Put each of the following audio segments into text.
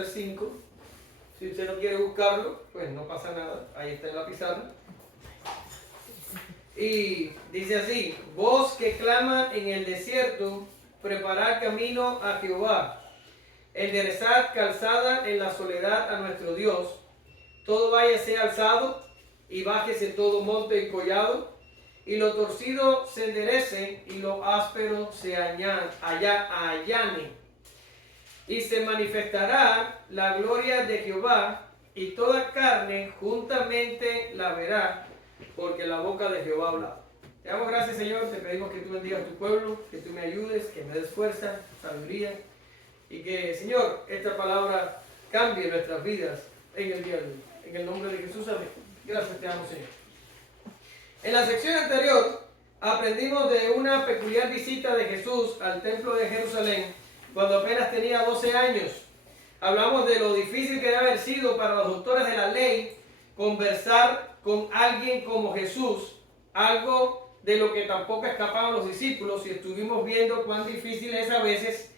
el 5. Si usted no quiere buscarlo, pues no pasa nada. Ahí está en la pizarra. Y dice así: voz que clama en el desierto, preparad camino a Jehová, enderezad calzada en la soledad a nuestro Dios. Todo valle sea alzado y bájese todo monte y collado, y lo torcido se enderece y lo áspero se allane. Y se manifestará la gloria de Jehová, y toda carne juntamente la verá, porque la boca de Jehová habla. Te damos gracias, Señor, te pedimos que tú bendigas a tu pueblo, que tú me ayudes, que me des fuerza, sabiduría, y que, Señor, esta palabra cambie nuestras vidas en el día de hoy. En el nombre de Jesús, amén. Gracias te damos, Señor. En la sección anterior aprendimos de una peculiar visita de Jesús al templo de Jerusalén cuando apenas tenía 12 años. Hablamos de lo difícil que debe haber sido para los doctores de la ley conversar con alguien como Jesús, algo de lo que tampoco escapaban los discípulos, y estuvimos viendo cuán difícil es a veces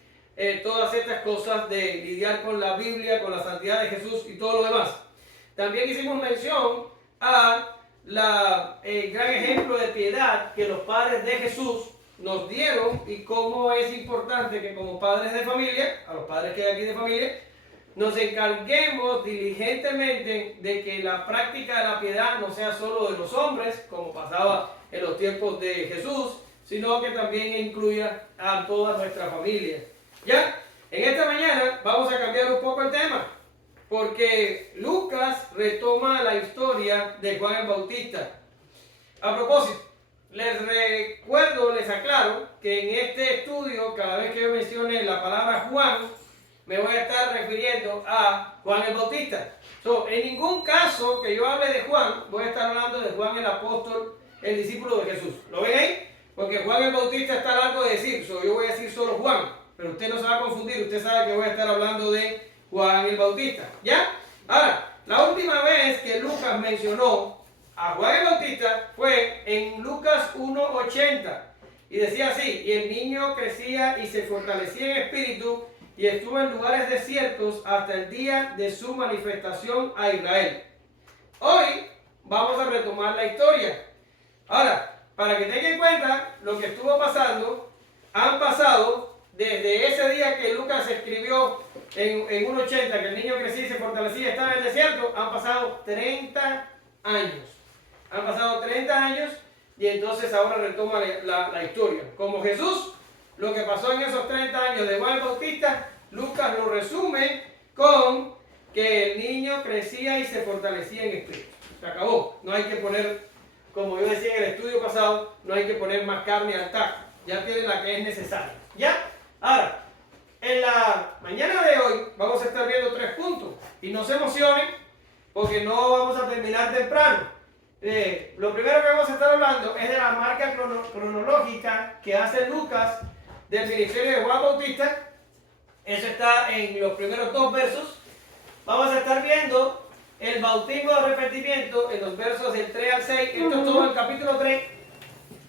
todas estas cosas de lidiar con la Biblia, con la santidad de Jesús y todo lo demás. También hicimos mención a el gran ejemplo de piedad que los padres de Jesús nos dieron, y cómo es importante que como padres de familia, a los padres que hay aquí de familia, nos encarguemos diligentemente de que la práctica de la piedad no sea solo de los hombres, como pasaba en los tiempos de Jesús, sino que también incluya a toda nuestra familia. Ya, en esta mañana vamos a cambiar un poco el tema, porque Lucas retoma la historia de Juan el Bautista. A propósito, les recuerdo, les aclaro, que en este estudio, cada vez que yo mencione la palabra Juan, me voy a estar refiriendo a Juan el Bautista. En ningún caso que yo hable de Juan, voy a estar hablando de Juan el apóstol, el discípulo de Jesús. ¿Lo ven ahí? Porque Juan el Bautista está largo de decir, yo voy a decir solo Juan, pero usted no se va a confundir, usted sabe que voy a estar hablando de Juan el Bautista. ¿Ya? Ahora, la última vez que Lucas mencionó a Juan el Bautista fue en Lucas 1:80, y decía así: y el niño crecía y se fortalecía en espíritu, y estuvo en lugares desiertos hasta el día de su manifestación a Israel. Hoy vamos a retomar la historia. Ahora, para que tengan en cuenta lo que estuvo pasando, han pasado desde ese día que Lucas escribió en 1:80, que el niño crecía y se fortalecía, estaba en el desierto, han pasado 30 años. Han pasado 30 años, y entonces ahora retoma la historia. Como Jesús, lo que pasó en esos 30 años de Juan el Bautista, Lucas lo resume con que el niño crecía y se fortalecía en espíritu. Se acabó. No hay que poner, como yo decía en el estudio pasado, no hay que poner más carne al taco. Ya tiene la que es necesaria. ¿Ya? Ahora, en la mañana de hoy vamos a estar viendo 3 puntos. Y no se emocionen, porque no vamos a terminar temprano. Lo primero que vamos a estar hablando es de la marca cronológica que hace Lucas del ministerio de Juan Bautista. Eso está en los primeros 2 versos. Vamos a estar viendo el bautismo de arrepentimiento en los versos del 3 al 6. Esto es todo el capítulo 3.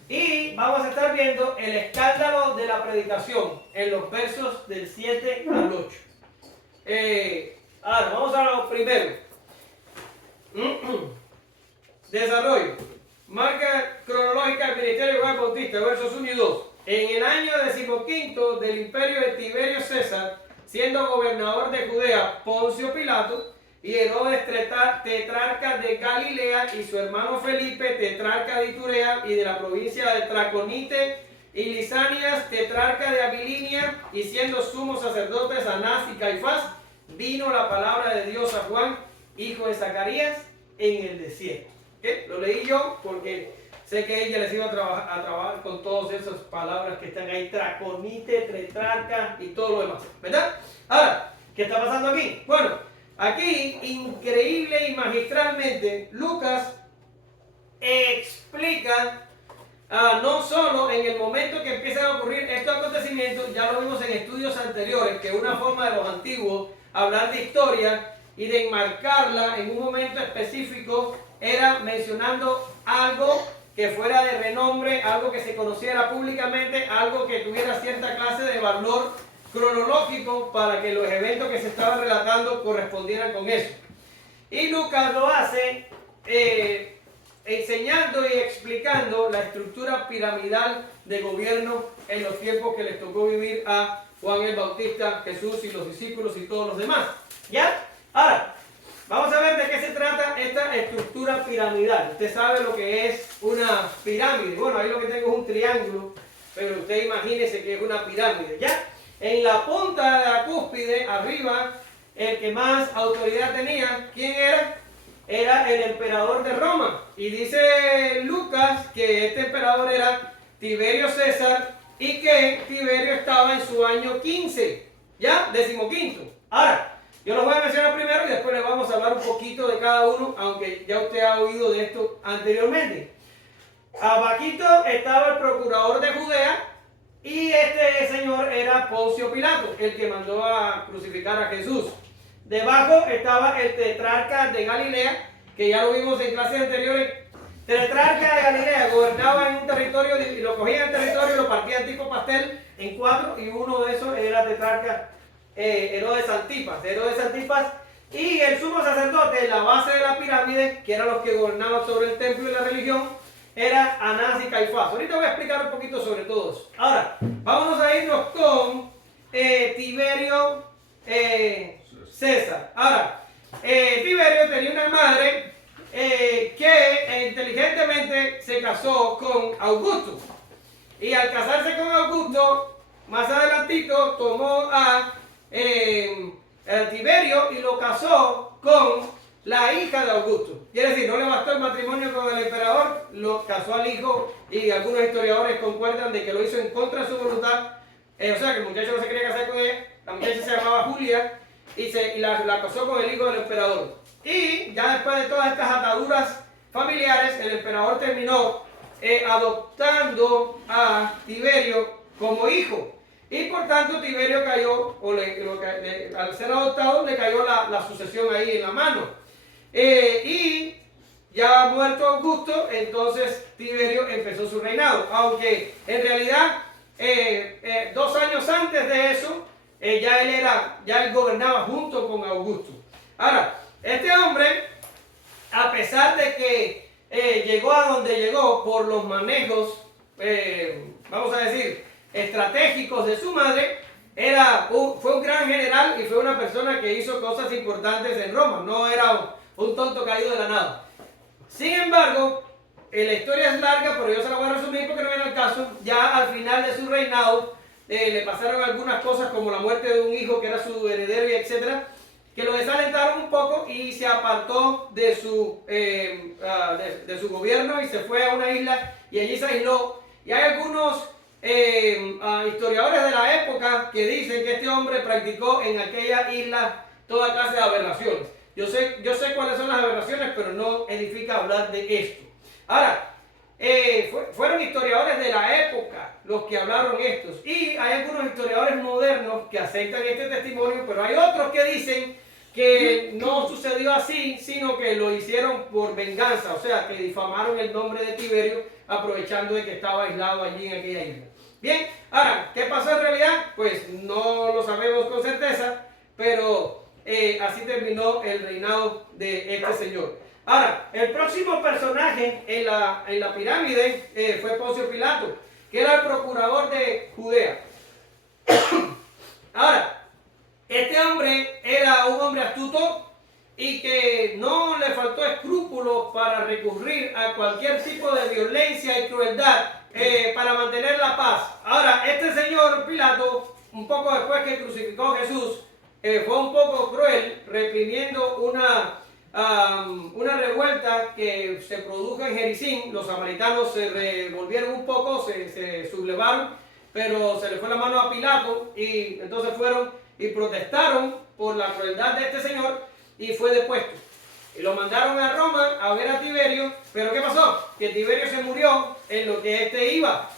Y vamos a estar viendo el escándalo de la predicación en los versos del 7 al 8. Ahora, vamos a lo primero. Desarrollo. Marca cronológica del ministerio de Juan Bautista, versos 1 y 2. En el año 15 del imperio de Tiberio César, siendo gobernador de Judea Poncio Pilato, y Herodes tetrarca de Galilea, y su hermano Felipe tetrarca de Iturea y de la provincia de Traconite, y Lisanias tetrarca de Abilinia, y siendo sumos sacerdotes Anás y Caifás, vino la palabra de Dios a Juan, hijo de Zacarías, en el desierto. ¿Okay? Lo leí yo porque sé que ella les iba a trabajar con todas esas palabras que están ahí: traconite, tetrarca y todo lo demás, ¿verdad? Ahora, ¿qué está pasando aquí? Bueno, aquí, increíble y magistralmente, Lucas explica no solo en el momento que empiezan a ocurrir estos acontecimientos, ya lo vimos en estudios anteriores, que una forma de los antiguos hablar de historia y de enmarcarla en un momento específico era mencionando algo que fuera de renombre, algo que se conociera públicamente, algo que tuviera cierta clase de valor cronológico para que los eventos que se estaban relatando correspondieran con eso. Y Lucas lo hace enseñando y explicando la estructura piramidal de gobierno en los tiempos que les tocó vivir a Juan el Bautista, Jesús y los discípulos y todos los demás. ¿Ya? Ahora, vamos a ver de qué se trata esta estructura piramidal. Usted sabe lo que es una pirámide. Bueno, ahí lo que tengo es un triángulo, pero usted imagínese que es una pirámide. ¿Ya? En la punta de la cúspide, arriba, el que más autoridad tenía, ¿quién era? Era el emperador de Roma. Y dice Lucas que este emperador era Tiberio César y que Tiberio estaba en su año 15, ¿ya? 15º. Ahora, yo los voy a mencionar primero y después les vamos a hablar un poquito de cada uno, aunque ya usted ha oído de esto anteriormente. Abajito estaba el procurador de Judea y este señor era Poncio Pilato, el que mandó a crucificar a Jesús. Debajo estaba el tetrarca de Galilea, que ya lo vimos en clases anteriores. Tetrarca de Galilea gobernaba en un territorio, y lo cogían en el territorio y lo partían tipo pastel en 4, y uno de esos era tetrarca Herodes Antipas. Y el sumo sacerdote en la base de la pirámide, que eran los que gobernaban sobre el templo y la religión, era Anás y Caifás. Ahorita voy a explicar un poquito sobre todo eso. Ahora, vámonos a irnos con Tiberio César. Ahora, Tiberio tenía una madre que inteligentemente se casó con Augusto. Y al casarse con Augusto, más adelantito tomó a Tiberio y lo casó con la hija de Augusto. Quiere decir, no le bastó el matrimonio con el emperador, lo casó al hijo, y algunos historiadores concuerdan de que lo hizo en contra de su voluntad. O sea, que el muchacho no se quería casar con ella. La muchacha se llamaba Julia y la casó con el hijo del emperador. Y ya después de todas estas ataduras familiares, el emperador terminó adoptando a Tiberio como hijo. Y por tanto Tiberio cayó, al ser adoptado le cayó la sucesión ahí en la mano. Y ya muerto Augusto, entonces Tiberio empezó su reinado. Aunque en realidad 2 años antes de eso, ya él gobernaba junto con Augusto. Ahora, este hombre, a pesar de que llegó a donde llegó por los manejos, vamos a decir, estratégicos de su madre, fue un gran general y fue una persona que hizo cosas importantes en Roma. No era un tonto caído de la nada. Sin embargo, la historia es larga, pero yo se la voy a resumir porque no viene al caso. Ya al final de su reinado, le pasaron algunas cosas como la muerte de un hijo que era su heredero y etcétera, que lo desalentaron un poco y se apartó de su gobierno y se fue a una isla y allí se aisló. Y hay algunos historiadores de la época que dicen que este hombre practicó en aquella isla toda clase de aberraciones. Yo sé cuáles son las aberraciones, pero no edifica hablar de esto. Ahora, fueron historiadores de la época los que hablaron estos, y hay algunos historiadores modernos que aceptan este testimonio, pero hay otros que dicen que no sucedió así, sino que lo hicieron por venganza, o sea, que difamaron el nombre de Tiberio aprovechando de que estaba aislado allí en aquella isla. Bien, ahora, ¿qué pasó en realidad? Pues no lo sabemos con certeza, pero así terminó el reinado de este señor. Ahora, el próximo personaje en la pirámide fue Poncio Pilato, que era el procurador de Judea. Ahora, este hombre era un hombre astuto y que no le faltó escrúpulos para recurrir a cualquier tipo de violencia y crueldad para mantener la paz. Ahora, este señor Pilato, un poco después que crucificó a Jesús, fue un poco cruel, reprimiendo una revuelta que se produjo en Jericín. Los samaritanos se revolvieron un poco, se sublevaron, pero se le fue la mano a Pilato y entonces fueron y protestaron por la crueldad de este señor y fue depuesto. Y lo mandaron a Roma a ver a Tiberio, pero ¿qué pasó? Que Tiberio se murió en lo que este iba.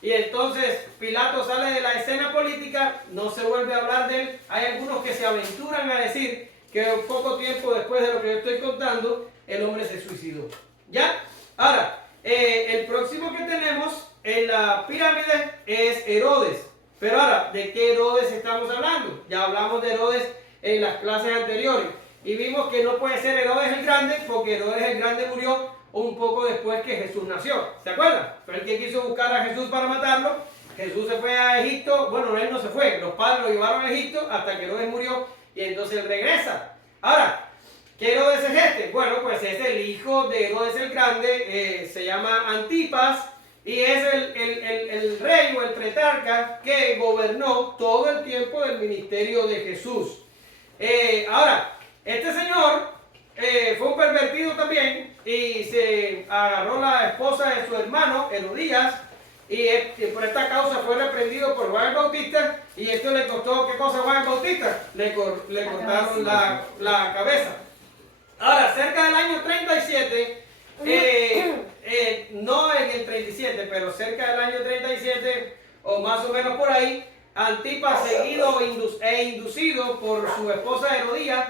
Y entonces Pilato sale de la escena política, no se vuelve a hablar de él. Hay algunos que se aventuran a decir que poco tiempo después de lo que yo estoy contando, el hombre se suicidó. ¿Ya? Ahora, el próximo que tenemos en la pirámide es Herodes. Pero ahora, ¿de qué Herodes estamos hablando? Ya hablamos de Herodes en las clases anteriores y vimos que no puede ser Herodes el Grande porque Herodes el Grande murió un poco después que Jesús nació. ¿Se acuerdan? Fue el que quiso buscar a Jesús para matarlo. Jesús se fue a Egipto. Bueno, él no se fue. Los padres lo llevaron a Egipto hasta que Herodes murió y entonces él regresa. Ahora, ¿qué Herodes es este? Bueno, pues es el hijo de Herodes el Grande. Se llama Antipas y es el rey o el tetrarca que gobernó todo el tiempo del ministerio de Jesús. Ahora, este señor fue un pervertido también y se agarró la esposa de su hermano, Herodías, y por esta causa fue reprendido por Juan el Bautista y esto le costó, ¿qué cosa a Juan el Bautista? Le cortaron la cabeza. Ahora, cerca del año 37, no en el 37, pero cerca del año 37, o más o menos por ahí, Antipas, seguido e inducido por su esposa Herodías,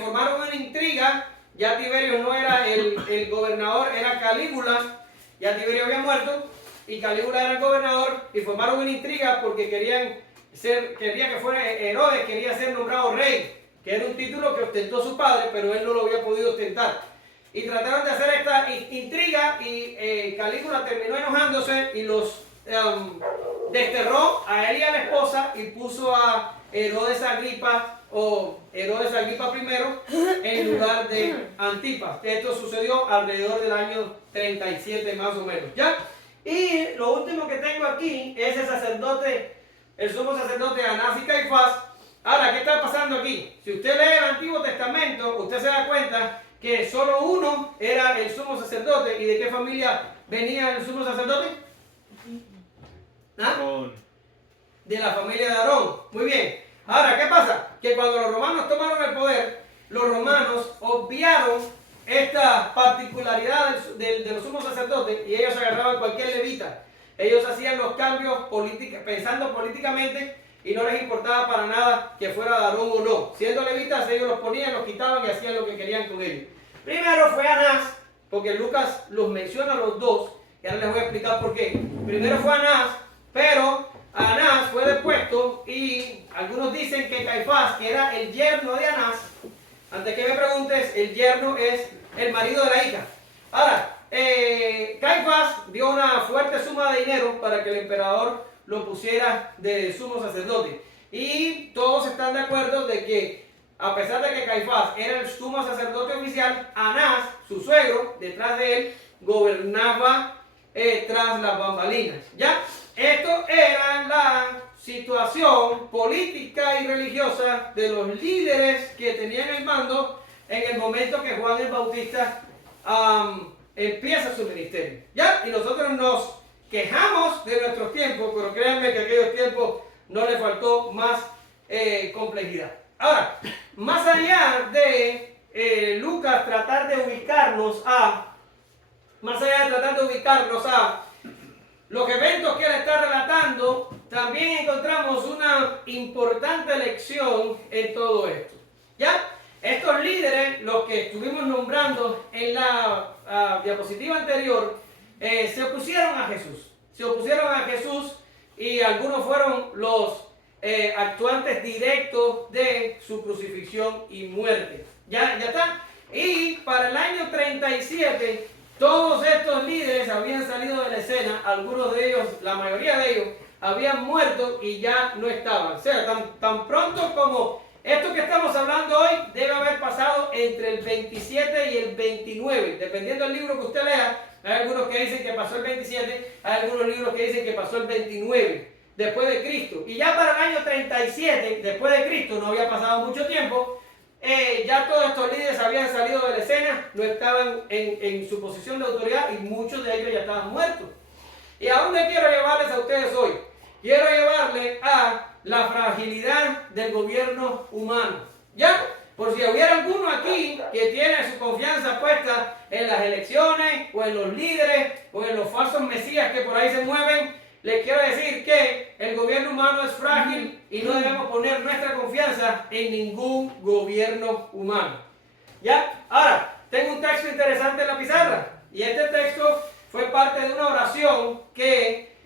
formaron una intriga. Ya Tiberio no era el gobernador, era Calígula. Ya Tiberio había muerto y Calígula era el gobernador y formaron una intriga porque quería que fuera Herodes, quería ser nombrado rey, que era un título que ostentó su padre, pero él no lo había podido ostentar. Y trataron de hacer esta intriga y Calígula terminó enojándose y los desterró a él y a la esposa y puso a Herodes Agripa o Herodes Agripa I en lugar de Antipas. Esto sucedió alrededor del año 37 más o menos, ¿ya? Y lo último que tengo aquí es el sumo sacerdote Anás y Caifás. Ahora, ¿qué está pasando aquí? Si usted lee el Antiguo Testamento, usted se da cuenta que solo uno era el sumo sacerdote. ¿Y de qué familia venía el sumo sacerdote? ¿Ah? De la familia de Aarón. Muy bien. Ahora, ¿qué pasa? Que cuando los romanos tomaron el poder, los romanos obviaron esta particularidad de los sumos sacerdotes y ellos agarraban cualquier levita. Ellos hacían los cambios pensando políticamente y no les importaba para nada que fuera de Aarón o no. Siendo levitas, ellos los ponían, los quitaban y hacían lo que querían con ellos. Primero fue Anás, porque Lucas los menciona a los dos, y ahora les voy a explicar por qué. Primero fue Anás, pero Anás fue depuesto y algunos dicen que Caifás, que era el yerno de Anás, antes que me preguntes, el yerno es el marido de la hija. Ahora, Caifás dio una fuerte suma de dinero para que el emperador lo pusiera de sumo sacerdote. Y todos están de acuerdo de que, a pesar de que Caifás era el sumo sacerdote oficial, Anás, su suegro, detrás de él, gobernaba tras las bambalinas. ¿Ya? Esto era la situación política y religiosa de los líderes que tenían el mando en el momento que Juan el Bautista empieza su ministerio. ¿Ya? Y nosotros nos quejamos de nuestros tiempos, pero créanme que aquellos tiempos no le faltó más complejidad. Ahora, más allá de Lucas tratar de ubicarnos a los eventos que él está relatando, también encontramos una importante lección en todo esto. ¿Ya? Estos líderes, los que estuvimos nombrando en la diapositiva anterior, se opusieron a Jesús. Se opusieron a Jesús y algunos fueron los actuantes directos de su crucifixión y muerte. ¿Ya está? Y para el año 37, todos estos líderes habían salido de la escena, algunos de ellos, la mayoría de ellos, habían muerto y ya no estaban. O sea, tan pronto como esto que estamos hablando hoy debe haber pasado entre el 27 y el 29, dependiendo del libro que usted lea. Hay algunos que dicen que pasó el 27, hay algunos libros que dicen que pasó el 29 después de Cristo. Y ya para el año 37 después de Cristo, no había pasado mucho tiempo, ya todos estos líderes habían salido de la escena, no estaban en su posición de autoridad y muchos de ellos ya estaban muertos. ¿Y a dónde quiero llevarles a ustedes hoy? Quiero llevarles a la fragilidad del gobierno humano. ¿Ya? Por si hubiera alguno aquí que tiene su confianza puesta en las elecciones o en los líderes o en los falsos mesías que por ahí se mueven, les quiero decir que el gobierno humano es frágil y no debemos poner nuestra confianza en ningún gobierno humano. ¿Ya? Ahora, tengo un texto interesante en la pizarra y este texto fue parte de una oración que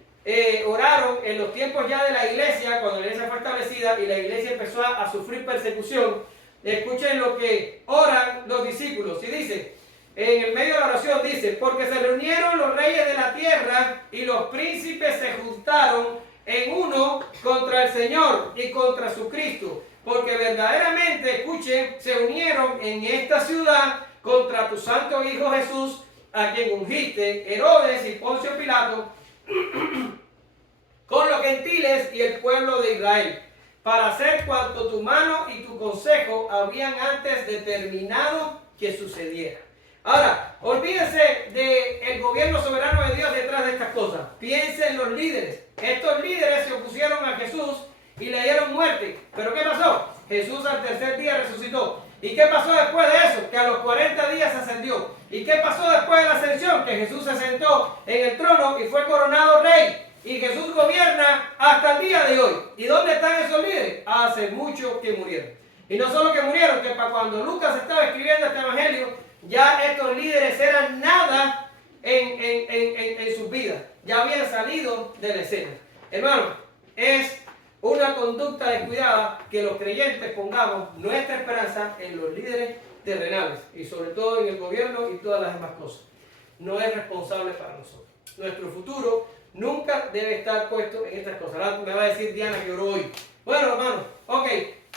oraron en los tiempos ya de la iglesia, cuando la iglesia fue establecida y la iglesia empezó a sufrir persecución. Escuchen lo que oran los discípulos. Y dice, en el medio de la oración dice, porque se reunieron los reyes de la tierra y los príncipes se juntaron en uno contra el Señor y contra su Cristo. Porque verdaderamente, escuchen, se unieron en esta ciudad contra tu santo Hijo Jesús, a quien ungiste, Herodes y Poncio Pilato, con los gentiles y el pueblo de Israel, para hacer cuanto tu mano y tu consejo habían antes determinado que sucediera. Ahora, olvídense del gobierno soberano de Dios detrás de estas cosas. Piensen en los líderes. Estos líderes se opusieron a Jesús y le dieron muerte. ¿Pero qué pasó? Jesús al tercer día resucitó. ¿Y qué pasó después de eso? Que a los 40 días ascendió. ¿Y qué pasó después de la ascensión? Que Jesús se sentó en el trono y fue coronado rey. Y Jesús gobierna hasta el día de hoy. ¿Y dónde están esos líderes? Hace mucho que murieron. Y no solo que murieron, que para cuando Lucas estaba escribiendo este evangelio, ya estos líderes eran nada en sus vidas. Ya habían salido de la escena. Hermano, es una conducta descuidada que los creyentes pongamos nuestra esperanza en los líderes terrenales y sobre todo en el gobierno y todas las demás cosas. No es responsable para nosotros. Nuestro futuro nunca debe estar puesto en estas cosas. Ahora me va a decir Diana que oró hoy. Bueno, hermano, ok.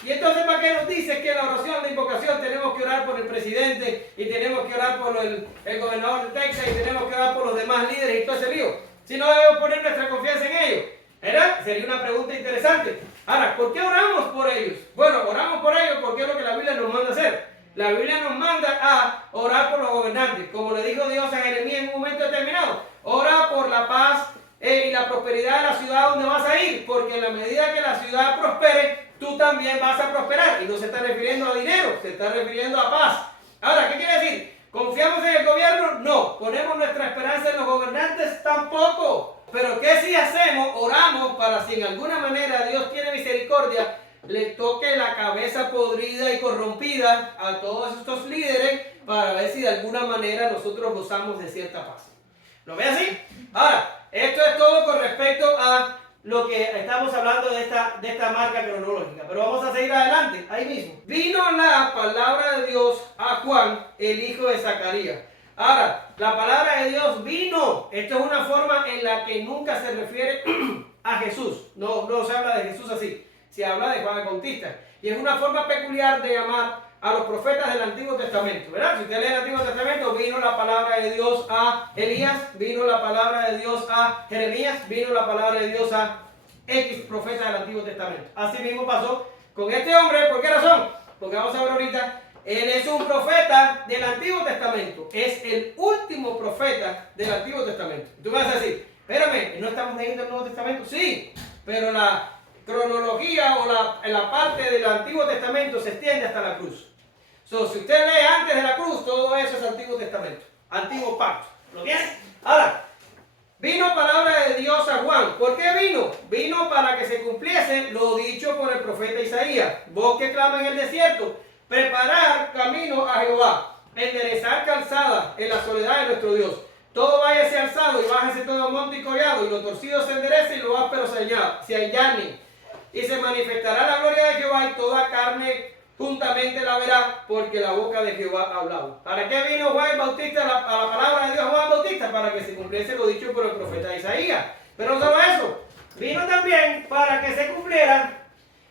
Y entonces, ¿para qué nos dice que en la oración de invocación tenemos que orar por el presidente y tenemos que orar por el gobernador de Texas y tenemos que orar por los demás líderes y todo ese lío? Si no debemos poner nuestra confianza en ellos. ¿Verdad? Sería una pregunta interesante. Ahora, ¿por qué oramos por ellos? Bueno, oramos por ellos porque es lo que la Biblia nos manda a hacer. La Biblia nos manda a orar por los gobernantes. Como le dijo Dios a Jeremías en un momento determinado. Ora por la paz y la prosperidad de la ciudad donde vas a ir. Porque en la medida que la ciudad prospere, tú también vas a prosperar. Y no se está refiriendo a dinero, se está refiriendo a paz. Ahora, ¿qué quiere decir? ¿Confiamos en el gobierno? No. ¿Ponemos nuestra esperanza en los gobernantes? Tampoco. Pero ¿qué si hacemos? Oramos para si en alguna manera Dios tiene misericordia, le toque la cabeza podrida y corrompida a todos estos líderes para ver si de alguna manera nosotros gozamos de cierta paz. ¿Lo ve así? Ahora, esto es todo con respecto a lo que estamos hablando de esta marca cronológica. Pero vamos a seguir adelante, ahí mismo. Vino la palabra de Dios a Juan, el hijo de Zacarías. Ahora, la palabra de Dios vino. Esto es una forma en la que nunca se refiere a Jesús. No se habla de Jesús así. Se habla de Juan el Bautista. Y es una forma peculiar de llamar a los profetas del Antiguo Testamento, ¿verdad? Si usted lee el Antiguo Testamento, vino la palabra de Dios a Elías, vino la palabra de Dios a Jeremías, vino la palabra de Dios a X profeta del Antiguo Testamento. Así mismo pasó con este hombre. ¿Por qué razón? Porque vamos a ver ahorita. Él es un profeta del Antiguo Testamento. Es el último profeta del Antiguo Testamento. Tú me vas a decir, espérame, ¿no estamos leyendo el Nuevo Testamento? Sí, pero la cronología o la parte del Antiguo Testamento se extiende hasta la cruz. Si usted lee antes de la cruz, todo eso es Antiguo Testamento, Antiguo Pacto. ¿Lo tiene? Ahora, vino palabra de Dios a Juan. ¿Por qué vino? Vino para que se cumpliese lo dicho por el profeta Isaías. Vos que clama en el desierto, preparar camino a Jehová, enderezar calzada en la soledad de nuestro Dios. Todo váyase alzado y bájese todo monte y collado, y lo torcido se enderece y lo áspero se allane. Y se manifestará la gloria de Jehová, y toda carne juntamente la verá, porque la boca de Jehová ha hablado. ¿Para qué vino Juan el Bautista, a la palabra de Dios Juan el Bautista? Para que se cumpliese lo dicho por el profeta Isaías. Pero no solo eso, vino también para que se cumplieran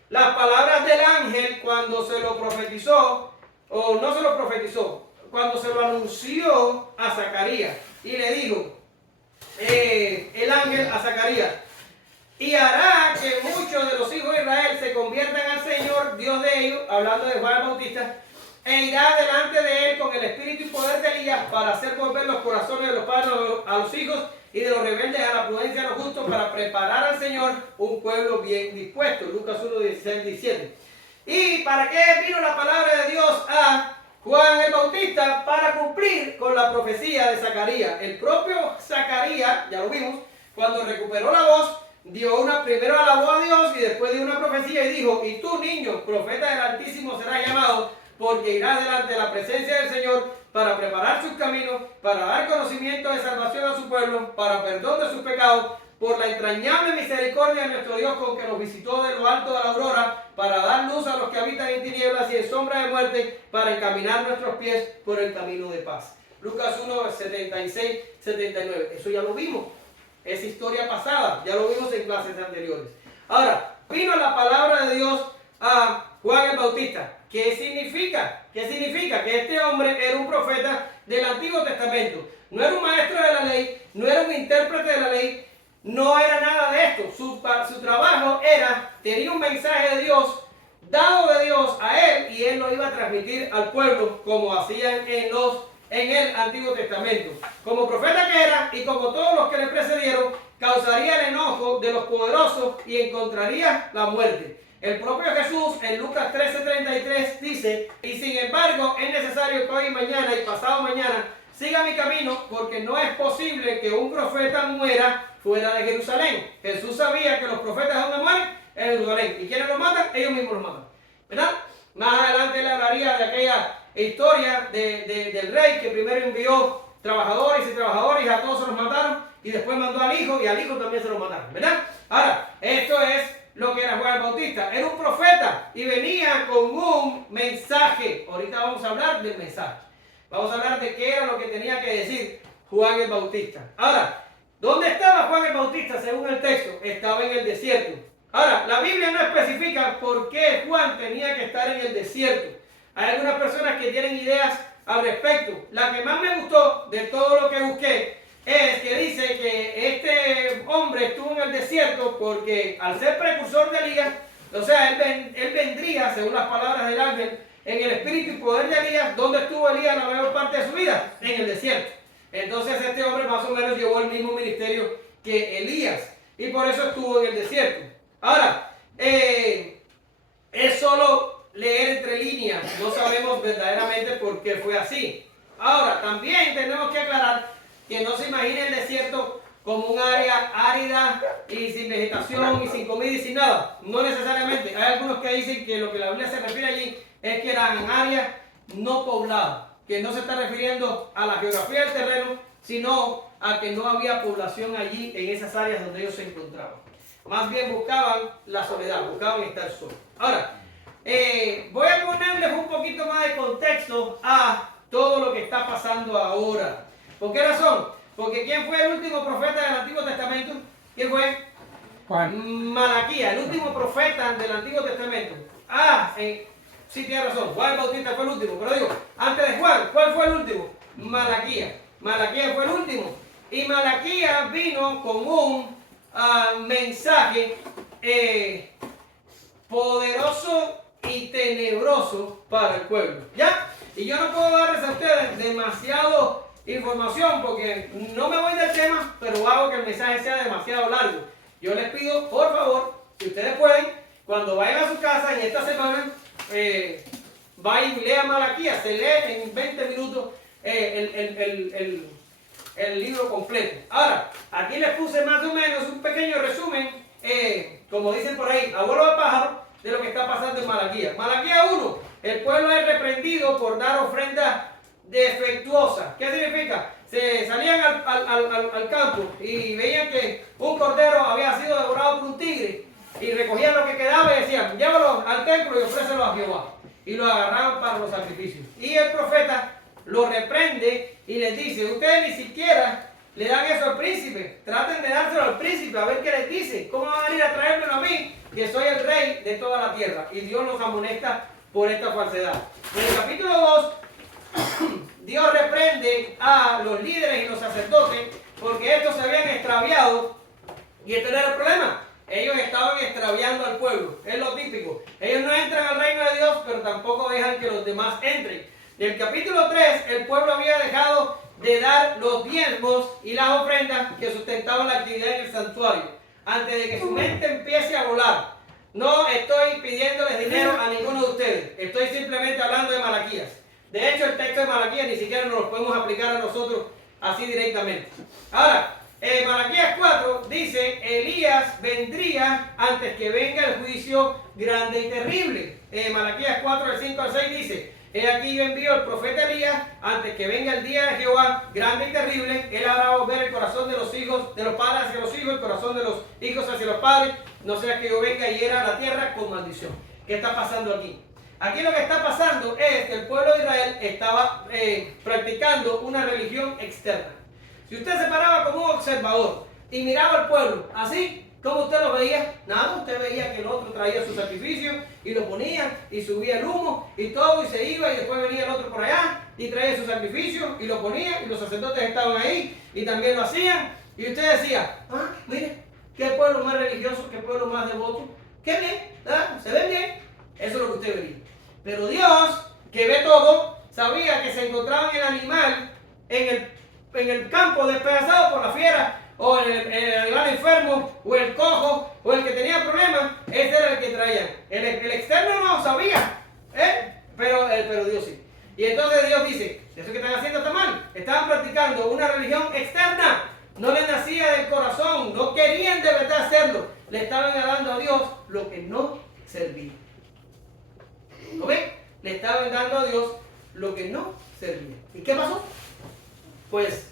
las palabras del ángel cuando se lo profetizó, o no se lo profetizó, cuando se lo anunció a Zacarías. Y le dijo el ángel a Zacarías: y hará que muchos de los hijos de Israel se conviertan al Señor, Dios de ellos, hablando de Juan el Bautista, e irá delante de él con el espíritu y poder de Elías para hacer volver los corazones de los padres a los hijos y de los rebeldes a la prudencia de los justos, para preparar al Señor un pueblo bien dispuesto. Lucas 1, 16, 17. ¿Y para qué vino la palabra de Dios a Juan el Bautista? Para cumplir con la profecía de Zacarías. El propio Zacarías, ya lo vimos, cuando recuperó la voz, primero alabó a Dios y después dio una profecía y dijo: y tú, niño, profeta del Altísimo, serás llamado, porque irás delante de la presencia del Señor para preparar sus caminos, para dar conocimiento de salvación a su pueblo, para perdón de sus pecados, por la entrañable misericordia de nuestro Dios con que nos visitó de lo alto de la aurora para dar luz a los que habitan en tinieblas y en sombra de muerte, para encaminar nuestros pies por el camino de paz. Lucas 1, 76, 79. Eso ya lo vimos. Es historia pasada. Ya lo vimos en clases anteriores. Ahora, vino la palabra de Dios a Juan el Bautista. ¿Qué significa? ¿Qué significa? Que este hombre era un profeta del Antiguo Testamento. No era un maestro de la ley, no era un intérprete de la ley, no era nada de esto. Su trabajo era, tenía un mensaje de Dios, dado de Dios a él, y él lo iba a transmitir al pueblo como hacían en el Antiguo Testamento. Como profeta que era, y como todos los que le precedieron, causaría el enojo de los poderosos y encontraría la muerte. El propio Jesús en Lucas 13:33 dice: y sin embargo es necesario que hoy y mañana y pasado mañana siga mi camino, porque no es posible que un profeta muera fuera de Jerusalén. Jesús sabía que los profetas, ¿dónde mueren? En Jerusalén. ¿Y quiénes los matan? Ellos mismos los matan, ¿verdad? Más adelante le hablaría de aquella historia del rey que primero envió trabajadores y a todos se los mataron, y después mandó al hijo, y al hijo también se los mataron, ¿verdad? Ahora, esto es lo que era Juan el Bautista. Era un profeta y venía con un mensaje. Ahorita vamos a hablar del mensaje. Vamos a hablar de qué era lo que tenía que decir Juan el Bautista. Ahora, ¿dónde estaba Juan el Bautista según el texto? Estaba en el desierto. Ahora, la Biblia no especifica por qué Juan tenía que estar en el desierto. Hay algunas personas que tienen ideas al respecto. La que más me gustó de todo lo que busqué es que dice que este hombre estuvo en el desierto porque al ser precursor de Elías, o sea, él vendría, según las palabras del ángel, en el espíritu y poder de Elías. ¿Dónde estuvo Elías la mayor parte de su vida? En el desierto. Entonces este hombre más o menos llevó el mismo ministerio que Elías, y por eso estuvo en el desierto. Ahora, es solo leer entre líneas, no sabemos verdaderamente por qué fue así. Ahora, también tenemos que aclarar que no se imagine el desierto como un área árida y sin vegetación y sin comida y sin nada. No necesariamente. Hay algunos que dicen que lo que la Biblia se refiere allí es que eran áreas no pobladas, que no se está refiriendo a la geografía del terreno, sino a que no había población allí en esas áreas donde ellos se encontraban. Más bien buscaban la soledad, buscaban estar solos. Ahora, voy a ponerles un poquito más de contexto a todo lo que está pasando ahora. ¿Por qué razón? Porque ¿quién fue el último profeta del Antiguo Testamento? ¿Quién fue? Juan. Malaquías, el último profeta del Antiguo Testamento. Sí, tiene razón, Juan el Bautista fue el último, pero digo, antes de Juan, ¿cuál fue el último? Malaquías. Malaquías fue el último. Y Malaquías vino con un mensaje poderoso y tenebroso para el pueblo, ¿ya? Y yo no puedo darles a ustedes demasiado información porque no me voy del tema, pero hago que el mensaje sea demasiado largo. Yo les pido, por favor, si ustedes pueden, cuando vayan a su casa en esta semana, vayan y lean Malaquías. Se lee en 20 minutos el libro completo. Ahora, aquí les puse más o menos un pequeño resumen, como dicen por ahí, a vuelo de pájaro, de lo que está pasando en Malaquías. Malaquías 1, el pueblo es reprendido por dar ofrendas defectuosas. ¿Qué significa? Se salían al campo y veían que un cordero había sido devorado por un tigre, y recogían lo que quedaba y decían: llévalo al templo y ofrécelo a Jehová. Y lo agarraban para los sacrificios. Y el profeta lo reprende y les dice: ustedes ni siquiera le dan eso al príncipe, traten de dárselo al príncipe a ver qué les dice. ¿Cómo van a venir a traérmelo a mí, que soy el rey de toda la tierra? Y Dios los amonesta por esta falsedad. En el capítulo 2, Dios reprende a los líderes y los sacerdotes porque estos se habían extraviado, y este no era el problema. Ellos estaban extraviando al pueblo, es lo típico. Ellos no entran al reino de Dios, pero tampoco dejan que los demás entren. En el capítulo 3, el pueblo había dejado de dar los diezmos y las ofrendas que sustentaban la actividad en el santuario. Antes de que su mente empiece a volar, no estoy pidiéndoles dinero a ninguno de ustedes, estoy simplemente hablando de Malaquías. De hecho, el texto de Malaquías ni siquiera nos lo podemos aplicar a nosotros así directamente. Ahora, Malaquías 4 dice: Elías vendría antes que venga el juicio grande y terrible. Malaquías 4, del 5 al 6 dice: he aquí yo envío al profeta Elías antes que venga el día de Jehová, grande y terrible. Él hará volver el corazón de los hijos, de los padres hacia los hijos, el corazón de los hijos hacia los padres, no sea que yo venga y hiera la tierra con maldición. ¿Qué está pasando aquí? Aquí lo que está pasando es que el pueblo de Israel estaba practicando una religión externa. Si usted se paraba como un observador y miraba al pueblo así, ¿cómo usted lo veía? Nada, usted veía que el otro traía su sacrificio y lo ponía y subía el humo y todo y se iba y después venía el otro por allá y traía su sacrificio y lo ponía y los sacerdotes estaban ahí y también lo hacían y usted decía, mire, qué pueblo más religioso, qué pueblo más devoto, qué bien, ¿verdad? Se ven bien, eso es lo que usted vería. Pero Dios, que ve todo, sabía que se encontraba el animal en el campo despedazado por la fiera, o el animal enfermo, o el cojo, o el que tenía problemas. Ese era el que traían. El externo no sabía, pero Dios sí. Y entonces Dios dice, eso que están haciendo está mal. Estaban practicando una religión externa. No les nacía del corazón, no querían de verdad hacerlo. Le estaban dando a Dios lo que no servía. ¿Lo ven? Le estaban dando a Dios lo que no servía. ¿Y qué pasó? Pues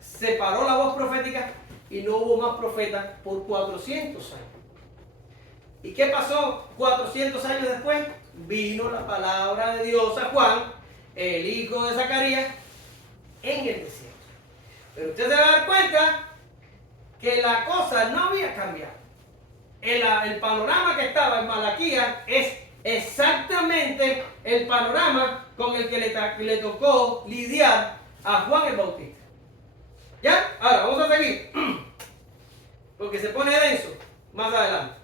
se paró la voz profética y no hubo más profetas por 400 años. ¿Y qué pasó 400 años después? Vino la palabra de Dios a Juan, el hijo de Zacarías, en el desierto. Pero usted se va a dar cuenta que la cosa no había cambiado. El panorama que estaba en Malaquías es exactamente el panorama con el que le tocó lidiar a Juan el Bautista. ¿Ya? Ahora, vamos a seguir. Porque se pone denso más adelante.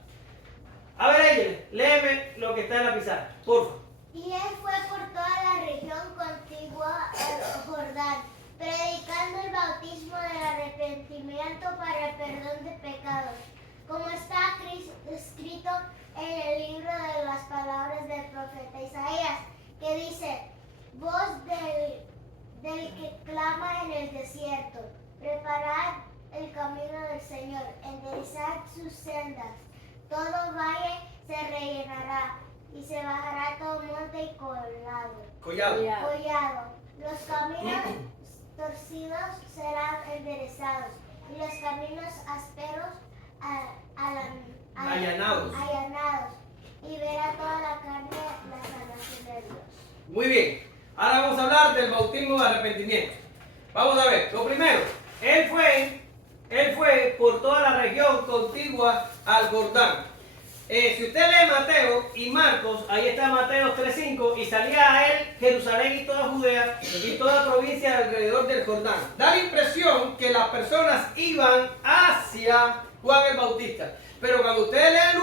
A ver, ella, léeme lo que está en la pizarra, por favor. Y él fue por toda la región contigua al Jordán, predicando el bautismo del arrepentimiento para el perdón de pecados, como está escrito en el libro de las palabras del profeta Isaías, que dice, voz del que clama en el desierto, preparad el camino del Señor, enderezad sus sendas, todo valle se rellenará y se bajará todo monte y collado. Los caminos torcidos serán enderezados y los caminos ásperos allanados. Y verá toda la carne la salvación de Dios. Muy bien. Ahora vamos a hablar del bautismo de arrepentimiento. Vamos a ver. Lo primero, él fue por toda la región contigua al Jordán. Si usted lee Mateo y Marcos, ahí está Mateo 3:5, y salía a él Jerusalén y toda Judea y toda provincia alrededor del Jordán. Da la impresión que las personas iban hacia Juan el Bautista. Pero cuando ustedes leen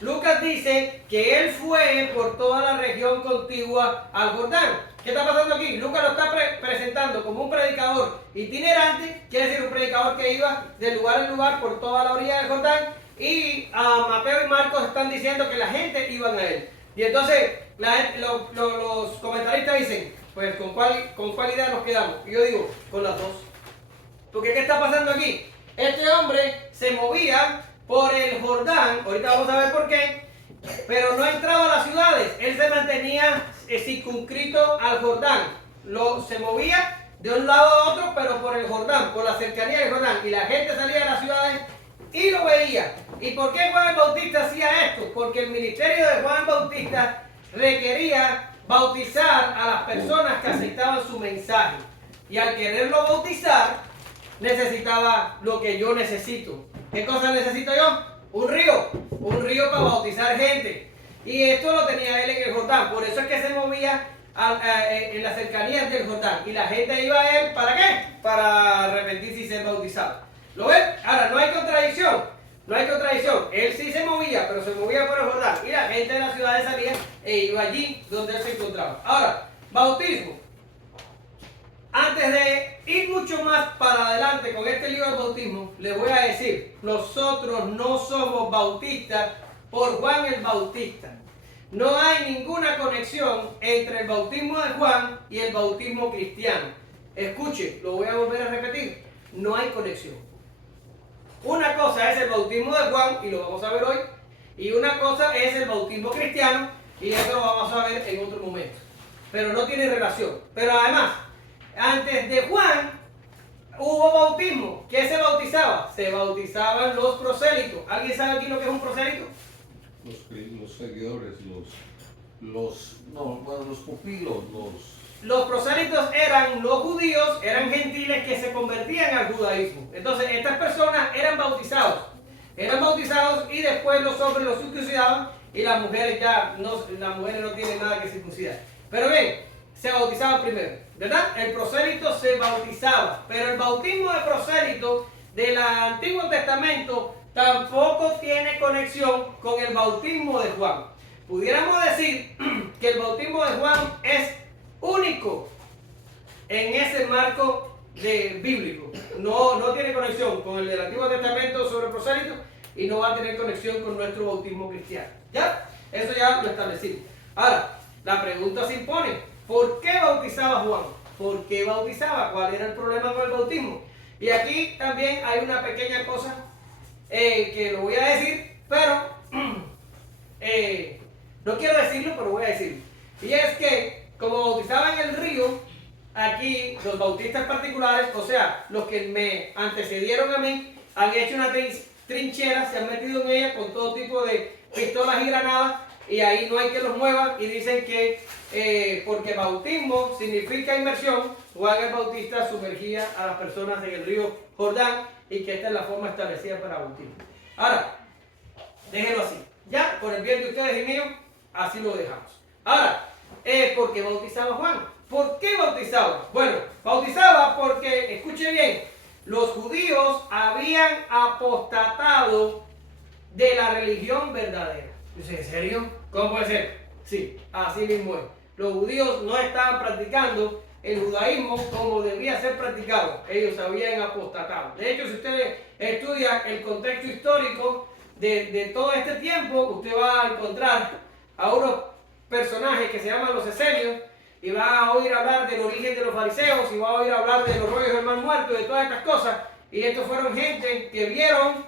Lucas dice que él fue por toda la región contigua al Jordán. ¿Qué está pasando aquí? Lucas lo está presentando como un predicador itinerante, quiere decir un predicador que iba de lugar en lugar por toda la orilla del Jordán. Y Mateo y Marcos están diciendo que la gente iba a él. Y entonces los comentaristas dicen, pues ¿con cuál idea nos quedamos? Y yo digo, con las dos. Porque ¿qué está pasando aquí? Este hombre se movía por el Jordán, ahorita vamos a ver por qué, pero no entraba a las ciudades. Él se mantenía circunscrito al Jordán. Se movía de un lado a otro, pero por el Jordán, por la cercanía del Jordán. Y la gente salía de las ciudades y lo veía. ¿Y por qué Juan el Bautista hacía esto? Porque el ministerio de Juan el Bautista requería bautizar a las personas que aceptaban su mensaje. Y al quererlo bautizar, necesitaba lo que yo necesito. ¿Qué cosa necesito yo? Un río para bautizar gente. Y esto lo tenía él en el Jordán. Por eso es que se movía en las cercanías del Jordán. Y la gente iba a él, ¿para qué? Para arrepentirse y ser bautizado. ¿Lo ven? Ahora, no hay contradicción. Él sí se movía, pero se movía por el Jordán. Y la gente de las ciudades salía e iba allí donde él se encontraba. Ahora, bautismo. Antes de ir mucho más para adelante con este libro del bautismo, les voy a decir, nosotros no somos bautistas por Juan el Bautista. No hay ninguna conexión entre el bautismo de Juan y el bautismo cristiano. Escuche, lo voy a volver a repetir, no hay conexión. Una cosa es el bautismo de Juan, y lo vamos a ver hoy, y una cosa es el bautismo cristiano, y eso lo vamos a ver en otro momento. pero no tiene relación. Pero además, antes de Juan hubo bautismo. ¿Qué se bautizaba? Se bautizaban los prosélitos. ¿Alguien sabe aquí lo que es un prosélito? Los seguidores, los pupilos, Los prosélitos eran los judíos, eran gentiles que se convertían al judaísmo. Entonces, estas personas eran bautizados y después los hombres los circuncidaban y las mujeres las mujeres no tienen nada que circuncidar. Pero bien, se bautizaban primero, ¿verdad? El prosélito se bautizaba, pero el bautismo de prosélito del Antiguo Testamento tampoco tiene conexión con el bautismo de Juan. Pudiéramos decir que el bautismo de Juan es único en ese marco bíblico. No tiene conexión con el del Antiguo Testamento sobre el prosélito y no va a tener conexión con nuestro bautismo cristiano. ¿Ya? Eso ya lo establecimos. Ahora, la pregunta se impone. ¿Por qué bautizaba Juan? ¿Por qué bautizaba? ¿Cuál era el problema con el bautismo? Y aquí también hay una pequeña cosa que lo voy a decir, pero no quiero decirlo, pero voy a decirlo. Y es que, como bautizaban en el río, aquí los bautistas particulares, o sea, los que me antecedieron a mí, han hecho una trinchera, se han metido en ella con todo tipo de pistolas y granadas, y ahí no hay que los muevan, y dicen que porque bautismo significa inmersión, Juan el Bautista sumergía a las personas en el río Jordán, y que esta es la forma establecida para bautismo. Ahora, déjenlo así. Ya, por el bien de ustedes y mío, así lo dejamos. Ahora, ¿por qué bautizaba Juan? ¿Por qué bautizaba? Bueno, bautizaba porque, escuche bien, los judíos habían apostatado de la religión verdadera. Dice, ¿en serio? ¿Cómo puede ser? Sí, así mismo es. Los judíos no estaban practicando el judaísmo como debía ser practicado. Ellos habían apostatado. De hecho, si usted estudia el contexto histórico de todo este tiempo, usted va a encontrar a unos personajes que se llaman los esenios, y va a oír hablar del origen de los fariseos, y va a oír hablar de los rollos del mar muerto, de todas estas cosas. Y estos fueron gente que vieron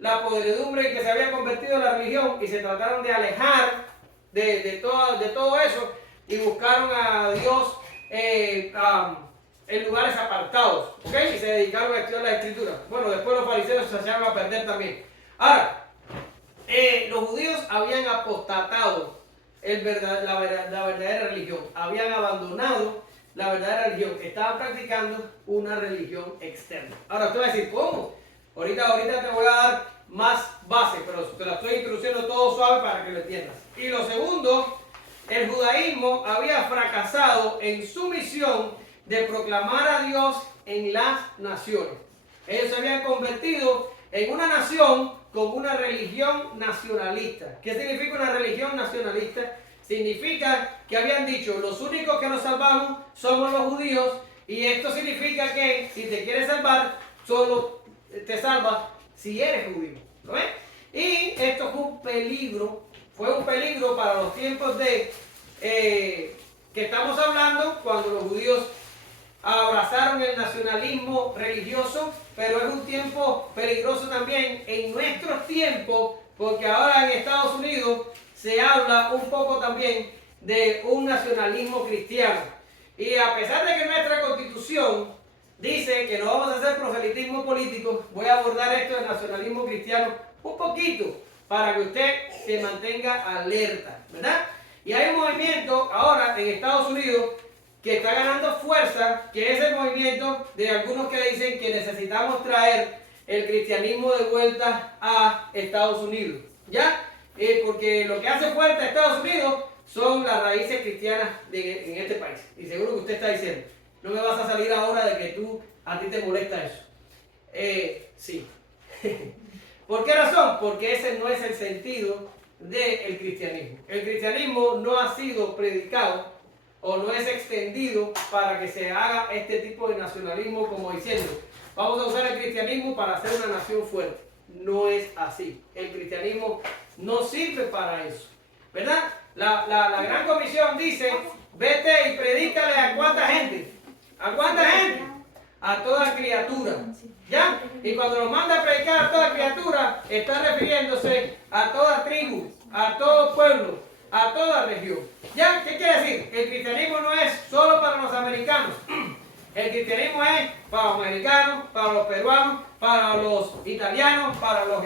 la podredumbre en que se había convertido en la religión y se trataron de alejar de todo eso y buscaron a Dios en lugares apartados, ¿ok? Y se dedicaron a estudiar las escrituras. Bueno, después los fariseos se echaron a perder también. Ahora, los judíos habían apostatado la verdadera religión, habían abandonado la verdadera religión, estaban practicando una religión externa. Ahora usted va a decir, ¿cómo? Ahorita te voy a dar más base, pero te la estoy introduciendo todo suave para que lo entiendas. Y lo segundo, el judaísmo había fracasado en su misión de proclamar a Dios en las naciones. Ellos se habían convertido en una nación con una religión nacionalista. ¿Qué significa una religión nacionalista? Significa que habían dicho, los únicos que nos salvamos somos los judíos, y esto significa que si te quieres salvar, solo te salvas si eres judío. ¿Lo ven? Y esto fue un peligro para los tiempos que estamos hablando, cuando los judíos abrazaron el nacionalismo religioso, pero es un tiempo peligroso también en nuestros tiempos, porque ahora en Estados Unidos se habla un poco también de un nacionalismo cristiano. Y a pesar de que nuestra Constitución dice que no vamos a hacer proselitismo político, voy a abordar esto del nacionalismo cristiano un poquito para que usted se mantenga alerta, ¿verdad? Y hay un movimiento ahora en Estados Unidos que está ganando fuerza, que es el movimiento de algunos que dicen que necesitamos traer el cristianismo de vuelta a Estados Unidos, ¿ya? Porque lo que hace fuerte a Estados Unidos son las raíces cristianas en este país. Y seguro que usted está diciendo, no me vas a salir ahora de que a ti te molesta eso. Sí. ¿Por qué razón? Porque ese no es el sentido del cristianismo. El cristianismo no ha sido predicado o no es extendido para que se haga este tipo de nacionalismo como diciendo, vamos a usar el cristianismo para hacer una nación fuerte. No es así. El cristianismo no sirve para eso, ¿verdad? La Gran Comisión dice, vete y predícale a cuánta gente. ¿A cuánta gente? A toda criatura. ¿Ya? Y cuando nos manda a predicar a toda criatura, está refiriéndose a toda tribu, a todo pueblo, a toda región. ¿Ya? ¿Qué quiere decir? El cristianismo no El cristianismo es para los mexicanos, para los peruanos, para los italianos, para los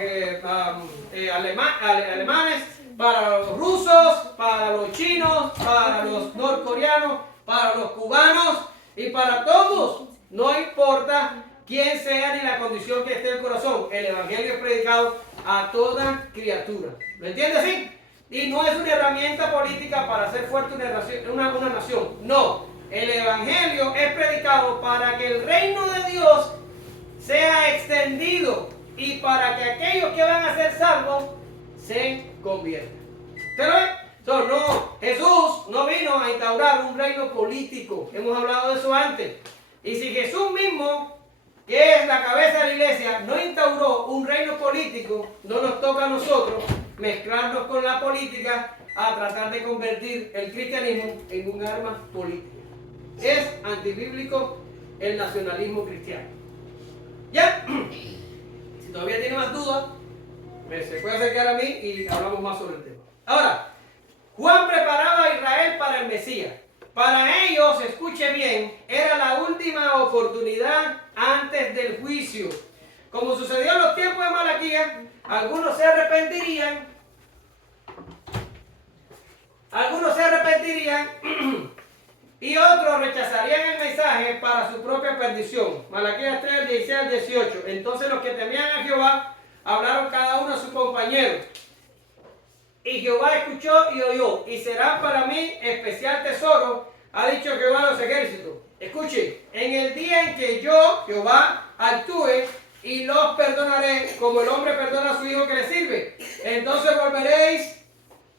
alemanes, para los rusos, para los chinos, para los norcoreanos, para los cubanos y para todos. No importa quién sea ni la condición que esté en el corazón. El evangelio es predicado a toda criatura. ¿Lo entiende así? Y no es una herramienta política para hacer fuerte una nación. No. El evangelio es predicado para que el reino de Dios sea extendido y para que aquellos que van a ser salvos se conviertan. ¿Usted lo ve? No, Jesús no vino a instaurar un reino político. Hemos hablado de eso antes. Y si Jesús mismo, que es la cabeza de la iglesia, no instauró un reino político, no nos toca a nosotros mezclarnos con la política a tratar de convertir el cristianismo en un arma política. Es antibíblico el nacionalismo cristiano. ¿Ya? Si todavía tiene más dudas, se puede acercar a mí y hablamos más sobre el tema. Ahora, Juan preparaba a Israel para el Mesías. Para ellos, escuche bien, era la última oportunidad antes del juicio. Como sucedió en los tiempos de Malaquías, algunos se arrepentirían y otros rechazarían el mensaje para su propia perdición. Malaquías 3, 16 al 18. Entonces los que temían a Jehová hablaron cada uno a su compañero. Y Jehová escuchó y oyó, y será para mí especial tesoro, ha dicho Jehová a los ejércitos. Escuche, en el día en que yo, Jehová, actúe y los perdonaré, como el hombre perdona a su hijo que le sirve. Entonces volveréis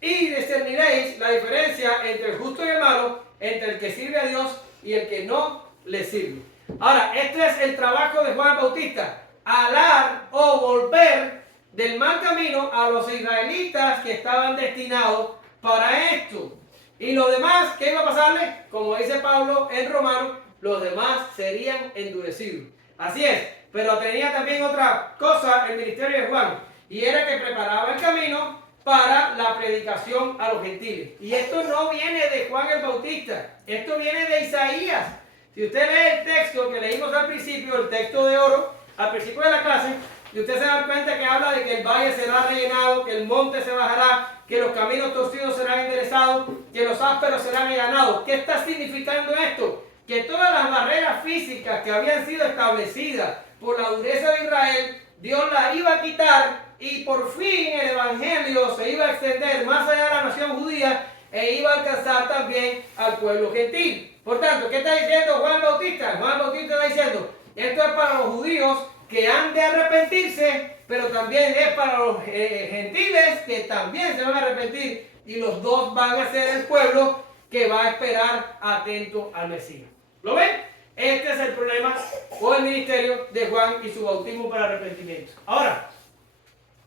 y discerniréis la diferencia entre el justo y el malo, entre el que sirve a Dios y el que no le sirve. Ahora, este es el trabajo de Juan Bautista, alar o volver del mal camino a los israelitas que estaban destinados para esto. Y los demás, ¿qué iba a pasarles? Como dice Pablo en Romanos, los demás serían endurecidos. Así es, pero tenía también otra cosa el ministerio de Juan, y era que preparaba el camino para la predicación a los gentiles. Y esto no viene de Juan el Bautista, esto viene de Isaías. Si usted lee el texto que leímos al principio, el texto de oro, al principio de la clase, y usted se da cuenta que habla de que el valle será rellenado, que el monte se bajará, que los caminos torcidos serán enderezados, que los ásperos serán allanados. ¿Qué está significando esto? Que todas las barreras físicas que habían sido establecidas por la dureza de Israel, Dios las iba a quitar y por fin el evangelio se iba a extender más allá de la nación judía e iba a alcanzar también al pueblo gentil. Por tanto, ¿qué está diciendo Juan Bautista? Juan Bautista está diciendo, esto es para los judíos que han de arrepentirse, pero también es para los gentiles que también se van a arrepentir, y los dos van a ser el pueblo que va a esperar atento al Mesías. ¿Lo ven? Este es el problema con el ministerio de Juan y su bautismo para arrepentimiento. Ahora,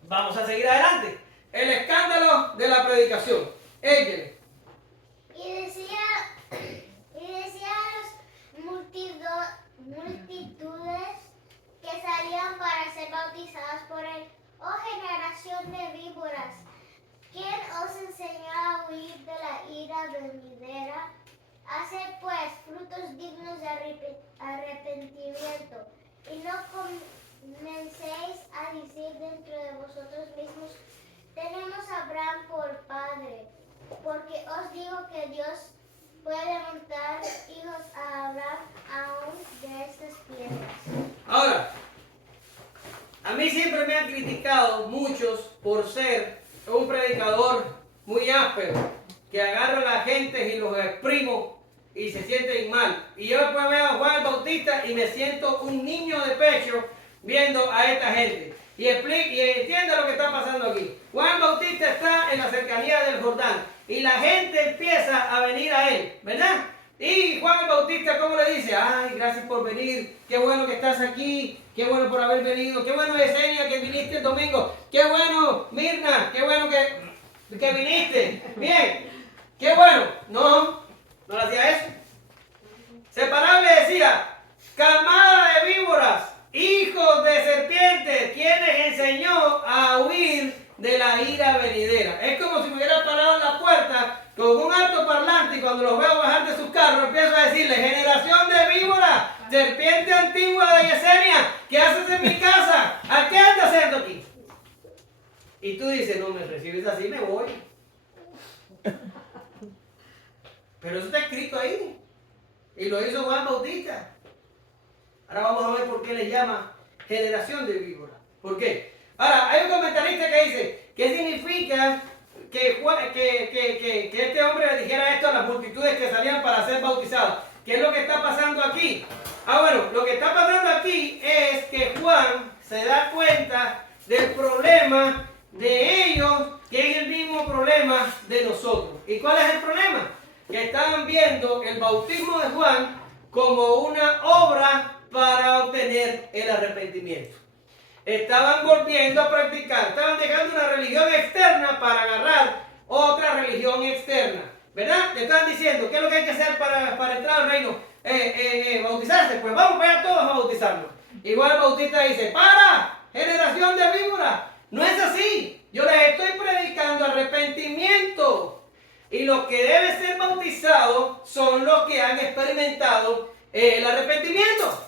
vamos a seguir adelante. El escándalo de la predicación. Échele. Y decía a las multitudes que salían para ser bautizadas por él: oh generación de víboras, ¿quién os enseñó a huir de la ira venidera? Haced pues frutos dignos de arrepentimiento, y no comencéis a decir dentro de vosotros mismos: tenemos a Abraham por padre, porque os digo que Dios puede montar hijos a Abraham aún de estas piedras. Ahora, a mí siempre me han criticado muchos por ser un predicador muy áspero, que agarro a la gente y los exprimo y se sienten mal. Y yo después veo a Juan el Bautista y me siento un niño de pecho viendo a esta gente. Y entiendo lo que está pasando aquí. Juan Bautista está en la cercanía del Jordán y la gente empieza a venir a él, ¿verdad? Y Juan el Bautista, ¿cómo le dice? Ay, gracias por venir, qué bueno que estás aquí, qué bueno por haber venido, qué bueno Yesenia que viniste el domingo, qué bueno Mirna, qué bueno que viniste, bien, qué bueno. No le hacía eso. Separable decía: camada de víboras, hijos de serpientes, quienes enseñó a huir de la ira venidera. Es como si me hubiera parado en la puerta con un altoparlante y cuando los veo bajar de sus carros empiezo a decirle: generación de víboras, Y lo hizo Juan Bautista. Ahora vamos a ver por qué le llama generación de víboras. ¿Por qué? Ahora, hay un comentarista que dice, ¿qué significa que este hombre le dijera esto a las multitudes que salían para ser bautizados? ¿Qué es lo que está pasando aquí? Bueno, lo que está pasando aquí es que Juan se da cuenta del problema de ellos, que es el mismo problema de nosotros. ¿Y cuál es el problema? Que estaban viendo el bautismo de Juan como una obra para obtener el arrepentimiento. Estaban volviendo a practicar, estaban dejando una religión externa para agarrar otra religión externa, ¿verdad? Le estaban diciendo, ¿qué es lo que hay que hacer para entrar al reino? Bautizarse, pues vamos para allá todos a bautizarnos. Igual el Bautista dice, ¡para! Generación de víboras. No es así, yo les estoy predicando arrepentimiento. Y los que deben ser bautizados son los que han experimentado el arrepentimiento.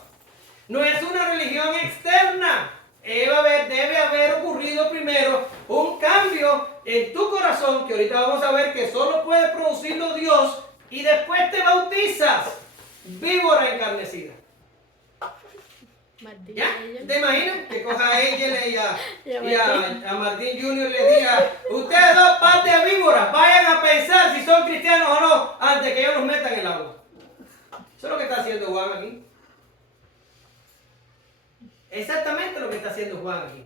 No es una religión externa. Debe haber ocurrido primero un cambio en tu corazón, que ahorita vamos a ver que solo puede producirlo Dios, y después te bautizas, víbora encarnecida. ¿Ya? ¿Te imaginas? Que coja a ella y a Martín Jr. le diga, ustedes dos partes de víboras, vayan a pensar si son cristianos o no, antes que ellos los metan en el agua. Eso es lo que está haciendo Juan aquí. Exactamente lo que está haciendo Juan aquí.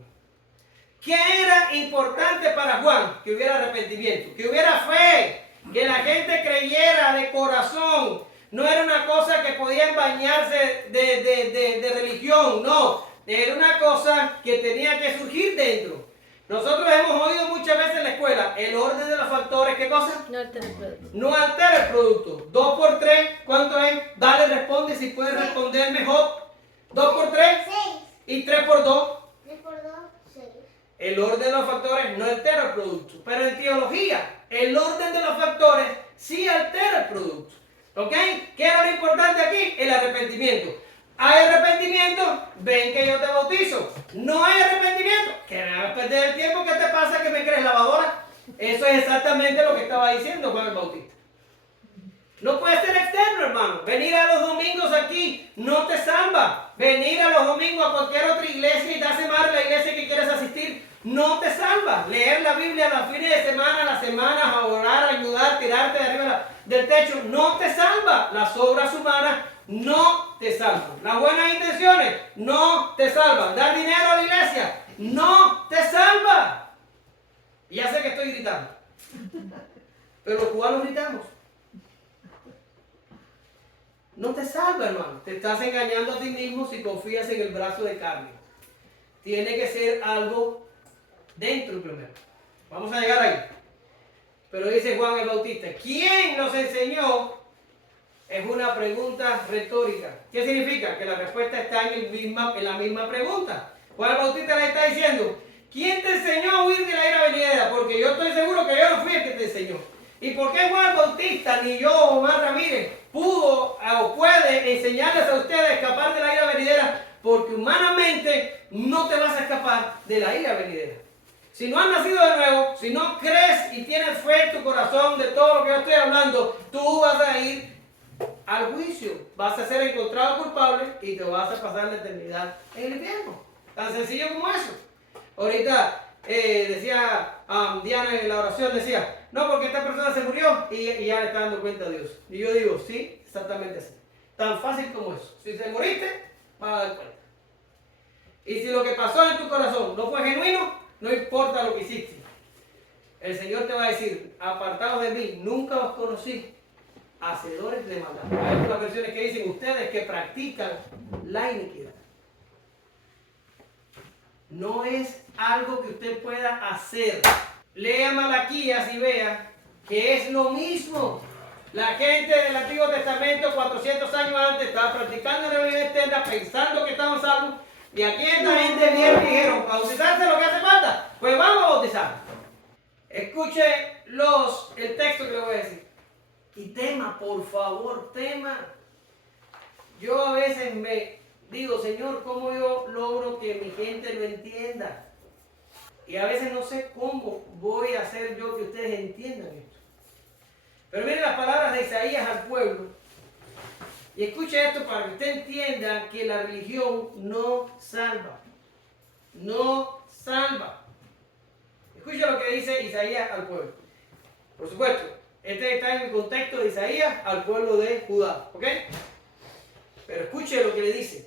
¿Qué era importante para Juan? Que hubiera arrepentimiento, que hubiera fe, que la gente creyera de corazón. No era una cosa que podían bañarse de religión, no. Era una cosa que tenía que surgir dentro. Nosotros hemos oído muchas veces en la escuela, el orden de los factores, ¿qué cosa? No altera el producto. No altera el producto. 2 por 3, ¿cuánto es? Dale, responde si puedes responder mejor. 2 por 3. 6. Y 3 por 2. 3 por 2, 6. El orden de los factores no altera el producto. Pero en teología, el orden de los factores sí altera el producto. ¿Ok? ¿Qué era lo importante aquí? El arrepentimiento. ¿Hay arrepentimiento? Ven que yo te bautizo. ¿No hay arrepentimiento? ¿Que me vas a perder el tiempo? ¿Qué te pasa que me crees lavadora? Eso es exactamente lo que estaba diciendo Juan el Bautista. No puede ser externo, hermano. Venir a los domingos aquí no te salva. Venir a los domingos a cualquier otra iglesia y darse mal a la iglesia que quieres asistir no te salva. Leer la Biblia los fines de semana, las semanas, a orar, a ayudar, tirarte de arriba del techo, no te salva. Las obras humanas no te salvan. Las buenas intenciones no te salvan. Dar dinero a la iglesia no te salva. Y ya sé que estoy gritando, pero los cubanos gritamos. No te salva, hermano. Te estás engañando a ti mismo si confías en el brazo de carne. Tiene que ser algo dentro primero. Vamos a llegar ahí. Pero dice Juan el Bautista, ¿quién nos enseñó? Es una pregunta retórica. ¿Qué significa? Que la respuesta está en la misma pregunta. Juan el Bautista le está diciendo, ¿quién te enseñó a huir de la ira venidera? Porque yo estoy seguro que yo no fui el que te enseñó. ¿Y por qué Juan el Bautista, ni yo, Omar Ramírez, pudo o puede enseñarles a ustedes a escapar de la ira venidera? Porque humanamente no te vas a escapar de la ira venidera. Si no has nacido de nuevo, si no crees y tienes fe en tu corazón de todo lo que yo estoy hablando, tú vas a ir al juicio. Vas a ser encontrado culpable y te vas a pasar la eternidad en el infierno. Tan sencillo como eso. Ahorita decía Diana en la oración, decía, no, porque esta persona se murió y ya le está dando cuenta a Dios. Y yo digo, sí, exactamente así. Tan fácil como eso. Si te moriste, vas a dar cuenta. Y si lo que pasó en tu corazón no fue genuino, no importa lo que hiciste. El Señor te va a decir, apartados de mí, nunca os conocí, hacedores de maldad. Hay algunas versiones que dicen, ustedes que practican la iniquidad. No es algo que usted pueda hacer. Lea Malaquías y vea que es lo mismo. La gente del Antiguo Testamento, 400 años antes, estaba practicando la vida externa, pensando que estaban salvos. Y aquí esta gente bien dijeron, bautizarse es lo que hace falta. Pues vamos a bautizar. Escuche el texto que le voy a decir. Y tema, por favor, tema. Yo a veces me digo, Señor, ¿cómo yo logro que mi gente lo entienda? Y a veces no sé cómo voy a hacer yo que ustedes entiendan esto. Pero miren las palabras de Isaías al pueblo. Y escuche esto para que usted entienda que la religión no salva. No salva. Escuche lo que dice Isaías al pueblo. Por supuesto, este está en el contexto de Isaías al pueblo de Judá. ¿Ok? Pero escuche lo que le dice.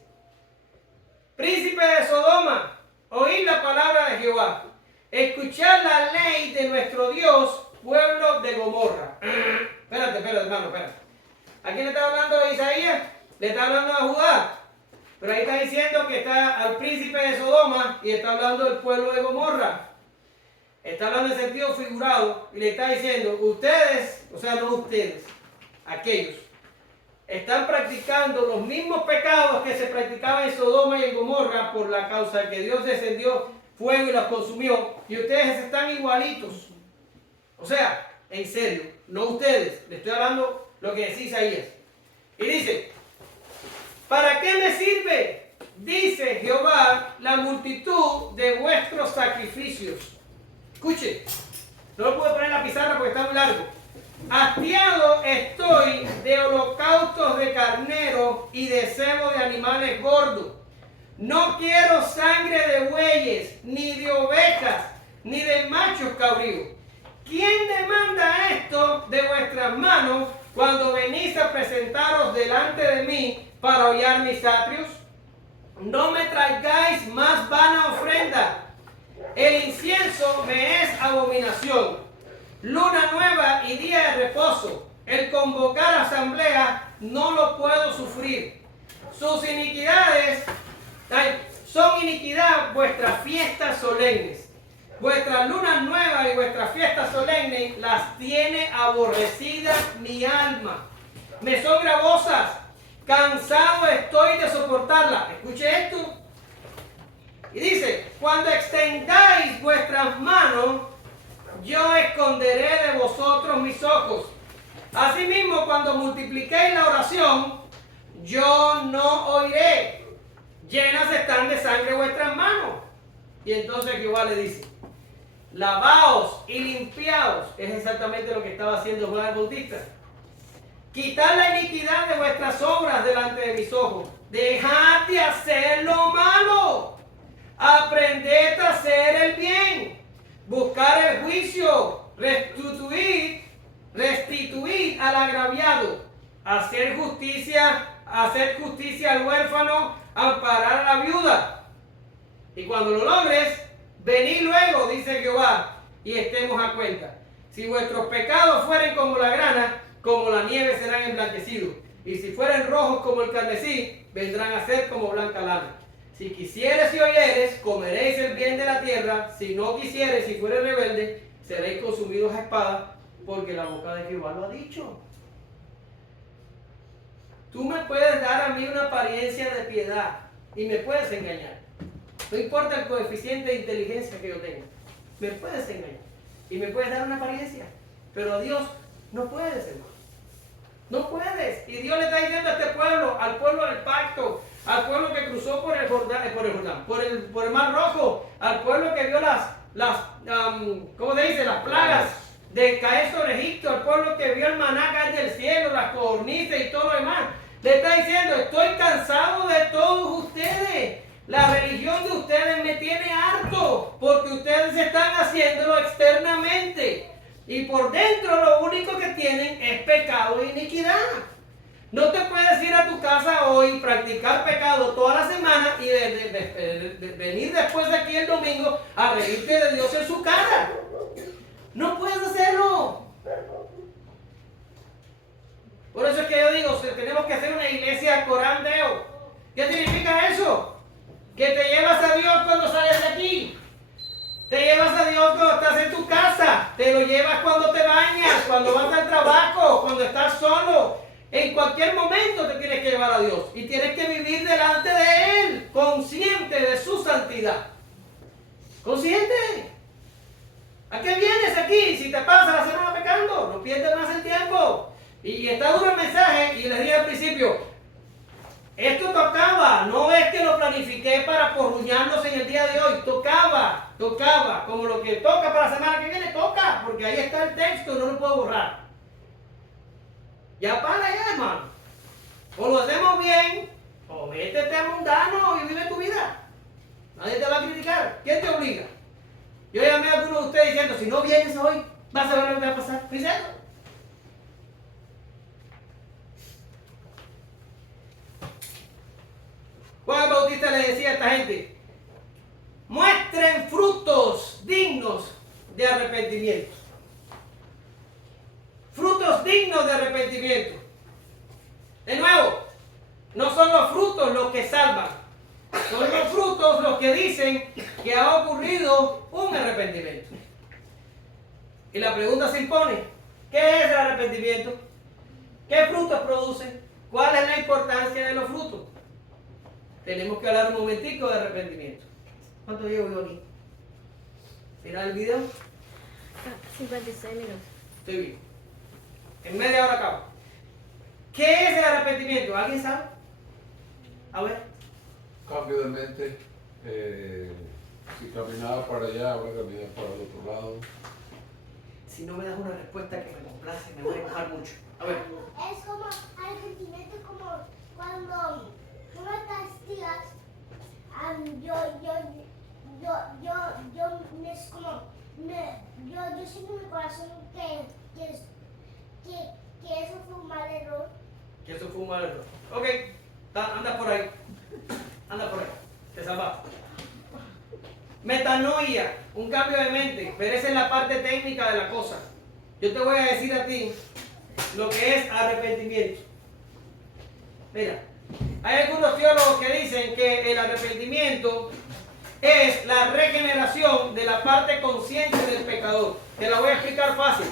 Príncipe de Sodoma, oíd la palabra de Jehová. Escuchad la ley de nuestro Dios, pueblo de Gomorra. Espérate, hermano, espérate. ¿A quién le está hablando de Isaías? Le está hablando a Judá. Pero ahí está diciendo que está al príncipe de Sodoma y está hablando del pueblo de Gomorra. Está hablando en sentido figurado y le está diciendo, ustedes, o sea, no ustedes, aquellos, están practicando los mismos pecados que se practicaban en Sodoma y en Gomorra por la causa de que Dios descendió fuego y los consumió. Y ustedes están igualitos. O sea, en serio, no ustedes. Le estoy hablando lo que decía Isaías. Y dice, ¿para qué me sirve? Dice Jehová, la multitud de vuestros sacrificios. Escuche, no lo puedo poner en la pizarra porque está muy largo. Hastiado estoy de holocaustos de carnero y de cebo de animales gordos. No quiero sangre de bueyes, ni de ovejas, ni de machos cabríos. ¿Quién demanda esto de vuestras manos cuando venís a presentaros delante de mí para hollar mis atrios? No me traigáis más vana ofrenda. El incienso me es abominación. Luna nueva y día de reposo. El convocar asamblea no lo puedo sufrir. Sus iniquidades son iniquidad vuestras fiestas solemnes. Vuestras lunas nuevas y vuestras fiestas solemnes las tiene aborrecidas mi alma. Me son gravosas. Cansado estoy de soportarlas. Escuche esto. Y dice, cuando extendáis vuestras manos, yo esconderé de vosotros mis ojos. Asimismo, cuando multipliquéis la oración, yo no oiré. Llenas están de sangre vuestras manos. Y entonces Jehová le dice, lavaos y limpiaos. Es exactamente lo que estaba haciendo Juan el Bautista. Quitad la iniquidad de vuestras obras delante de mis ojos. Dejad de hacer lo malo. Aprended a hacer el bien. Buscar el juicio. Restituir al agraviado. Hacer justicia al huérfano. Amparar a la viuda. Y cuando lo logres, venid luego, dice Jehová, y estemos a cuenta. Si vuestros pecados fueren como la grana, como la nieve serán emblanquecidos. Y si fueren rojos como el carmesí, vendrán a ser como blanca lana. Si quisieres y oyeres, comeréis el bien de la tierra. Si no quisieres y fueres rebelde, seréis consumidos a espada, porque la boca de Jehová lo ha dicho. Tú me puedes dar a mí una apariencia de piedad y me puedes engañar. No importa el coeficiente de inteligencia que yo tenga. Me puedes engañar y me puedes dar una apariencia. Pero a Dios no puedes, hermano. No puedes. Y Dios le está diciendo a este pueblo, al pueblo del pacto, al pueblo que cruzó por el Mar Rojo, al pueblo que vio ¿cómo se dice? Las plagas de caer sobre Egipto, al pueblo que vio el maná caer del cielo, las codornices y todo lo demás. Le está diciendo, estoy cansado de todos ustedes. La religión de ustedes me tiene harto, porque ustedes están haciéndolo externamente. Y por dentro lo único que tienen es pecado e iniquidad. No te puedes ir a tu casa hoy, practicar pecado toda la semana y venir después de aquí el domingo a reírte de Dios en su cara. No puedes hacerlo. Por eso es que yo digo, tenemos que hacer una iglesia Corán Deo. ¿Qué significa eso? Que te llevas a Dios cuando sales de aquí. Te llevas a Dios cuando estás en tu casa. Te lo llevas cuando te bañas, cuando vas al trabajo, cuando estás solo. En cualquier momento te tienes que llevar a Dios. Y tienes que vivir delante de Él, consciente de su santidad. ¿Consciente? ¿A qué vienes aquí si te pasas la semana pecando? No pierdas más el tiempo. Y está duro el mensaje, y les dije al principio, esto tocaba, no es que lo planifiqué para apurruñarnos en el día de hoy, tocaba, como lo que toca para la semana que viene, toca, porque ahí está el texto, no lo puedo borrar. Ya para allá, hermano. O lo hacemos Sométete mundano y vive tu vida. Nadie te va a criticar. ¿Quién te obliga? Yo llamé a algunos de ustedes diciendo, si no vienes hoy, vas a ver lo que va a pasar. ¿Qué es eso? Juan el Bautista le decía a esta gente, muestren frutos dignos de arrepentimiento. Frutos dignos de arrepentimiento. De nuevo, no son los frutos los que salvan. Son los frutos los que dicen que ha ocurrido un arrepentimiento. Y la pregunta se impone, ¿qué es el arrepentimiento? ¿Qué frutos producen? ¿Cuál es la importancia de los frutos? Tenemos que hablar un momentico de arrepentimiento. ¿Cuánto llevo yo aquí? ¿Mira el video? 56 minutos. Estoy bien. En media hora acabo. ¿Qué es el arrepentimiento? ¿Alguien sabe? A ver. Cambio de mente. Si caminaba para allá, ahora caminar para el otro lado. Si no me das una respuesta que me complace, me voy a enojar mucho. A ver. Es como arrepentimiento, como cuando tú me castigas, es como, yo siento en mi corazón que eso fue un mal error. Que eso fue un mal error. Ok, anda por ahí. Anda por ahí. Te salvaste. Metanoia, un cambio de mente, pero esa es la parte técnica de la cosa. Yo te voy a decir a ti lo que es arrepentimiento. Mira, hay algunos teólogos que dicen que el arrepentimiento es la regeneración de la parte consciente del pecador. Te la voy a explicar fácil.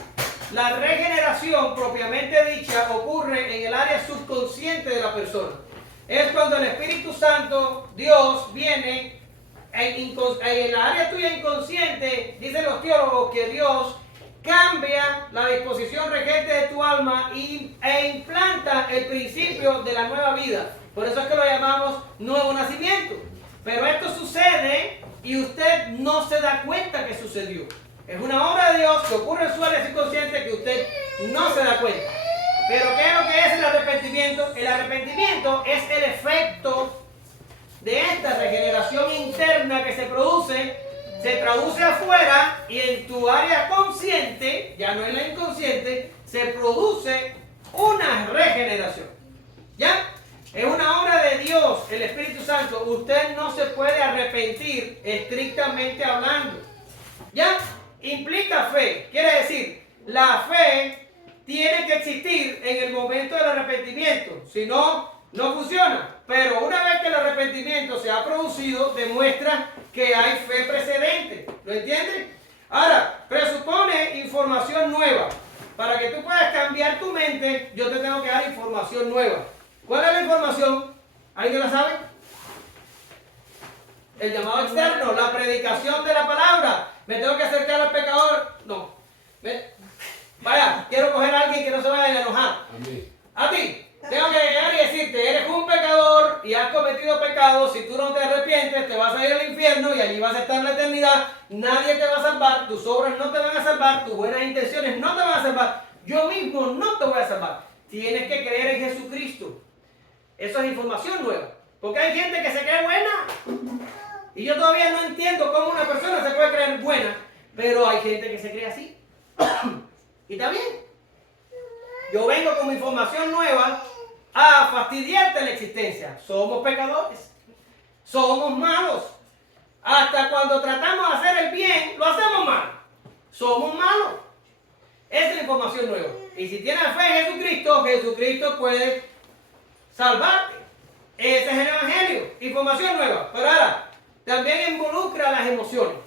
La regeneración propiamente dicha ocurre en el área subconsciente de la persona. Es cuando el Espíritu Santo, Dios, viene en el área tuya inconsciente, dicen los teólogos que Dios cambia la disposición regente de tu alma e implanta el principio de la nueva vida. Por eso es que lo llamamos nuevo nacimiento. Pero esto sucede y usted no se da cuenta que sucedió. Es una obra de Dios que ocurre en su área subconsciente que usted no se da cuenta. Pero ¿qué es lo que es el arrepentimiento? El arrepentimiento es el efecto de esta regeneración interna que se produce, se traduce afuera y en tu área consciente, ya no en la inconsciente, se produce una regeneración. ¿Ya? Es una obra de Dios, el Espíritu Santo. Usted no se puede arrepentir estrictamente hablando. ¿Ya? Implica fe. Quiere decir, la fe tiene que existir en el momento del arrepentimiento. Si no, no funciona. Pero una vez que el arrepentimiento se ha producido, demuestra que hay fe precedente. ¿Lo entiendes? Ahora, presupone información nueva. Para que tú puedas cambiar tu mente, yo te tengo que dar información nueva. ¿Cuál es la información? ¿Alguien la sabe? El llamado externo, la predicación de la palabra. ¿Me tengo que acercar al pecador? No. Vaya, quiero coger a alguien que no se vaya a enojar. A mí. A ti. Tengo que llegar y decirte, eres un pecador y has cometido pecados. Si tú no te arrepientes, te vas a ir al infierno y allí vas a estar en la eternidad. Nadie te va a salvar, tus obras no te van a salvar, tus buenas intenciones no te van a salvar. Yo mismo no te voy a salvar. Tienes que creer en Jesucristo. Eso es información nueva. Porque hay gente que se cree buena. Y yo todavía no entiendo cómo una persona se puede creer buena. Pero hay gente que se cree así. Y está bien. Yo vengo con información nueva a fastidiarte la existencia. Somos pecadores. Somos malos. Hasta cuando tratamos de hacer el bien, lo hacemos mal. Somos malos. Esa es la información nueva. Y si tienes fe en Jesucristo, Jesucristo puede salvarte. Ese es el Evangelio. Información nueva. Pero ahora, también involucra las emociones.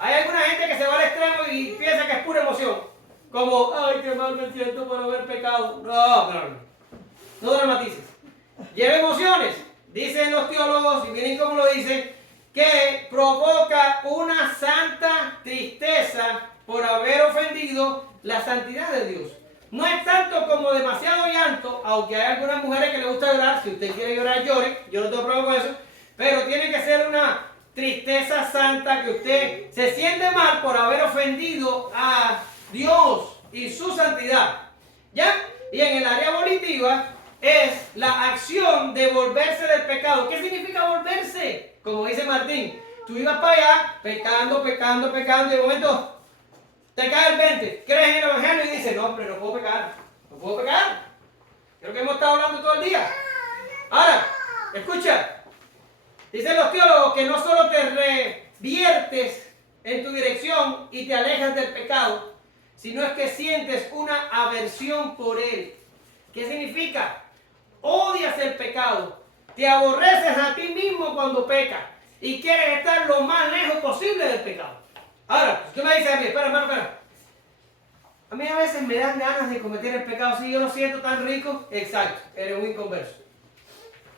Hay alguna gente que se va al extremo y piensa que es pura emoción. Como, ay, qué mal me siento por haber pecado. No dramatices. Lleva emociones. Dicen los teólogos, y miren cómo lo dicen, que provoca una santa tristeza por haber ofendido la santidad de Dios. No es tanto como demasiado llanto, aunque hay algunas mujeres que les gusta llorar. Si usted quiere llorar, llore. Yo no tengo problema con eso. Pero tiene que ser una tristeza santa, que usted se siente mal por haber ofendido a Dios y su santidad. ¿Ya? Y en el área volitiva, es la acción de volverse del pecado. ¿Qué significa volverse? Como dice Martín, tú ibas para allá pecando, pecando, pecando y de momento te cae el 20, crees en el evangelio y dices, no, pero no puedo pecar, no puedo pecar. Es lo que hemos estado hablando todo el día. Ahora, escucha, dicen los teólogos que no solo te reviertes en tu dirección y te alejas del pecado, sino es que sientes una aversión por él. ¿Qué significa? Odias el pecado, te aborreces a ti mismo cuando pecas y quieres estar lo más lejos posible del pecado. Ahora, ¿qué me dices a mí? Espera, hermano, espera. A mí a veces me dan ganas de cometer el pecado. Si yo lo siento tan rico, exacto, eres un inconverso.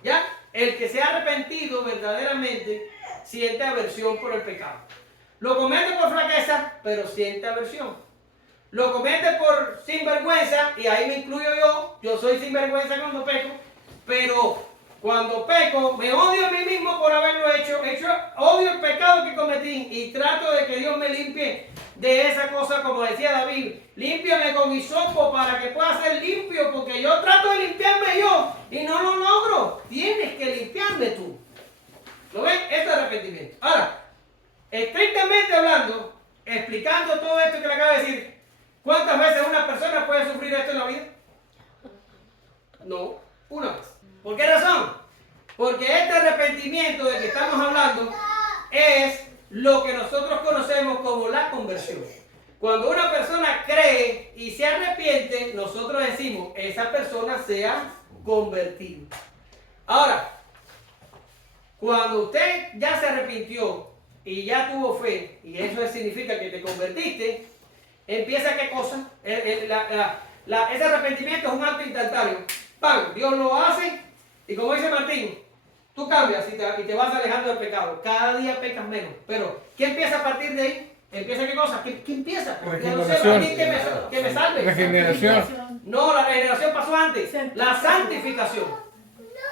¿Ya? El que se ha arrepentido verdaderamente siente aversión por el pecado. Lo comete por flaqueza, pero siente aversión. Lo comete por sinvergüenza, y ahí me incluyo yo soy sinvergüenza cuando peco, pero cuando peco me odio a mí mismo por haberlo hecho, odio el pecado que cometí y trato de que Dios me limpie de esa cosa, como decía David, límpiame con hisopo para que pueda ser limpio, porque yo trato de limpiarme yo y no lo logro. Tienes que limpiarme tú. ¿Lo ven? Esto es arrepentimiento. Ahora, estrictamente hablando, explicando todo esto que le acabo de decir, ¿cuántas veces una persona puede sufrir esto en la vida? No, una vez. ¿Por qué razón? Porque este arrepentimiento del que estamos hablando es lo que nosotros conocemos como la conversión. Cuando una persona cree y se arrepiente, nosotros decimos, esa persona se ha convertido. Ahora, cuando usted ya se arrepintió y ya tuvo fe, y eso significa que te convertiste, empieza ¿qué cosa? Ese arrepentimiento es un acto instantáneo. ¡Pam! Dios lo hace, y como dice Martín, tú cambias y te vas alejando del pecado. Cada día pecas menos. Pero, ¿qué empieza a partir de ahí? ¿Empieza qué cosa? ¿Qué empieza? Regeneración. Que me salve. Regeneración. No, la regeneración pasó antes. La santificación.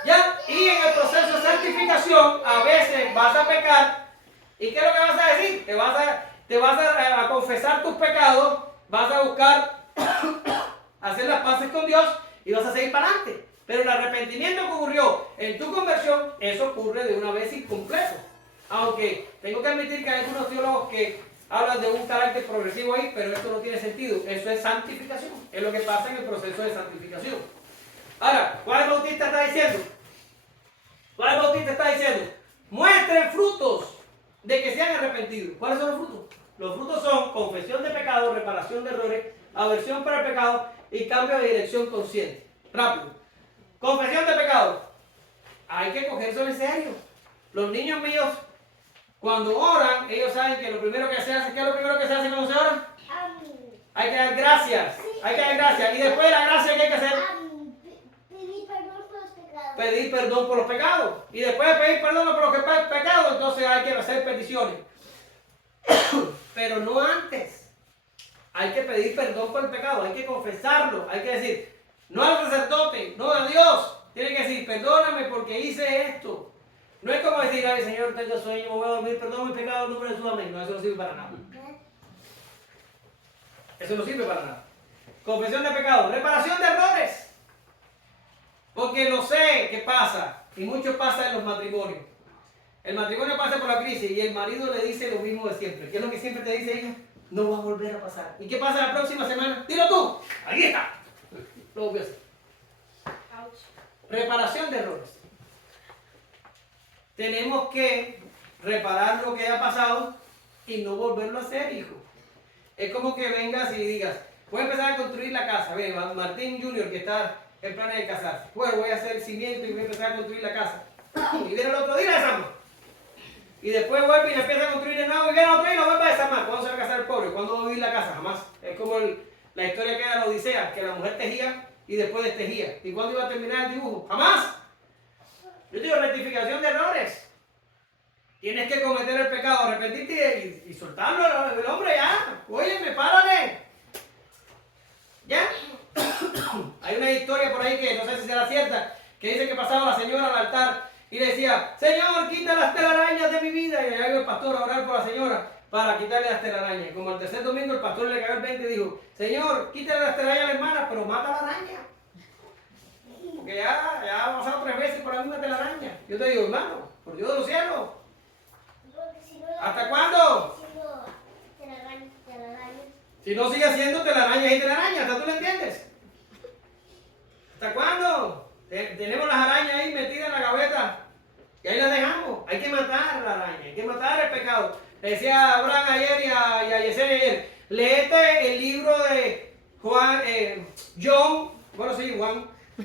¿Ya? Y en el proceso de santificación, a veces vas a pecar. ¿Y qué es lo que vas a decir? Te vas a confesar tus pecados, vas a buscar hacer las paces con Dios y vas a seguir para adelante. Pero el arrepentimiento que ocurrió en tu conversión, eso ocurre de una vez y completo. Aunque tengo que admitir que hay algunos teólogos que hablan de un carácter progresivo ahí, pero esto no tiene sentido. Eso es santificación. Es lo que pasa en el proceso de santificación. Ahora, ¿cuál Bautista está diciendo? ¿Cuál Bautista está diciendo? Muestren frutos de que se han arrepentido. ¿Cuáles son los frutos? Los frutos son confesión de pecado, reparación de errores, aversión para el pecado y cambio de dirección consciente. Rápido. Confesión de pecado. Hay que cogerse en serio. Los niños míos, cuando oran, ellos saben que lo primero que se hace, ¿qué es lo primero que se hace cuando se ora? Hay que dar gracias. Hay que dar gracias. Y después de la gracia, ¿qué hay que hacer? Pedir perdón por los pecados. Pedir perdón por los pecados. Y después de pedir perdón por los pecados, entonces hay que hacer peticiones. Pero no antes. Hay que pedir perdón por el pecado. Hay que confesarlo. Hay que decir, no al sacerdote, no a Dios. Tiene que decir, perdóname porque hice esto. No es como decir, ay Señor, tengo sueño, me voy a dormir, perdón mi pecado en nombre de Jesús, amén. No, eso no sirve para nada. Eso no sirve para nada. Confesión de pecado, reparación de errores. Porque lo sé que pasa, y mucho pasa en los matrimonios. El matrimonio pasa por la crisis y el marido le dice lo mismo de siempre. ¿Qué es lo que siempre te dice ella? No va a volver a pasar. ¿Y qué pasa la próxima semana? Dilo tú. Ahí está. Lo voy a hacer. Reparación de errores. Tenemos que reparar lo que ha pasado y no volverlo a hacer, hijo. Es como que vengas y digas, voy a empezar a construir la casa. Ve, Martín Junior, que está en planes de casarse. Pues voy a hacer el cimiento y voy a empezar a construir la casa. Y viene el otro día la desarma. Y después vuelve y le empieza a construir de nuevo y viene el otro día y lo vuelve a desarmar. ¿Cuándo se va a casar el pobre? ¿Cuándo va a vivir la casa? Jamás. Es como la historia que era la Odisea, que la mujer tejía y después destejía. ¿Y cuándo iba a terminar el dibujo? ¡Jamás! Yo digo rectificación de errores. Tienes que cometer el pecado, arrepentirte y soltarlo el hombre ya. Óyeme, párale. ¿Ya? Hay una historia por ahí que no sé si será cierta, que dice que pasaba la señora al altar y le decía, Señor, quita las telarañas de mi vida. Y le iba el pastor a orar por la señora para quitarle las telarañas. Como al tercer domingo el pastor le cagó el 20 y dijo, Señor, quítale las telarañas a la hermana, pero mata a la araña. porque ya ha pasado 3 veces por la misma telaraña. Yo te digo, hermano, por Dios de los cielos, Porque si no ¿hasta cuándo? haciendo telarañas. Si no sigue haciendo telarañas y telarañas, ¿hasta tú lo entiendes? ¿Hasta cuándo? Tenemos las arañas ahí metidas en la gaveta y ahí las dejamos. Hay que matar la araña, hay que matar el pecado. Le decía a Abraham ayer y a Yesenia ayer, léete el libro de Juan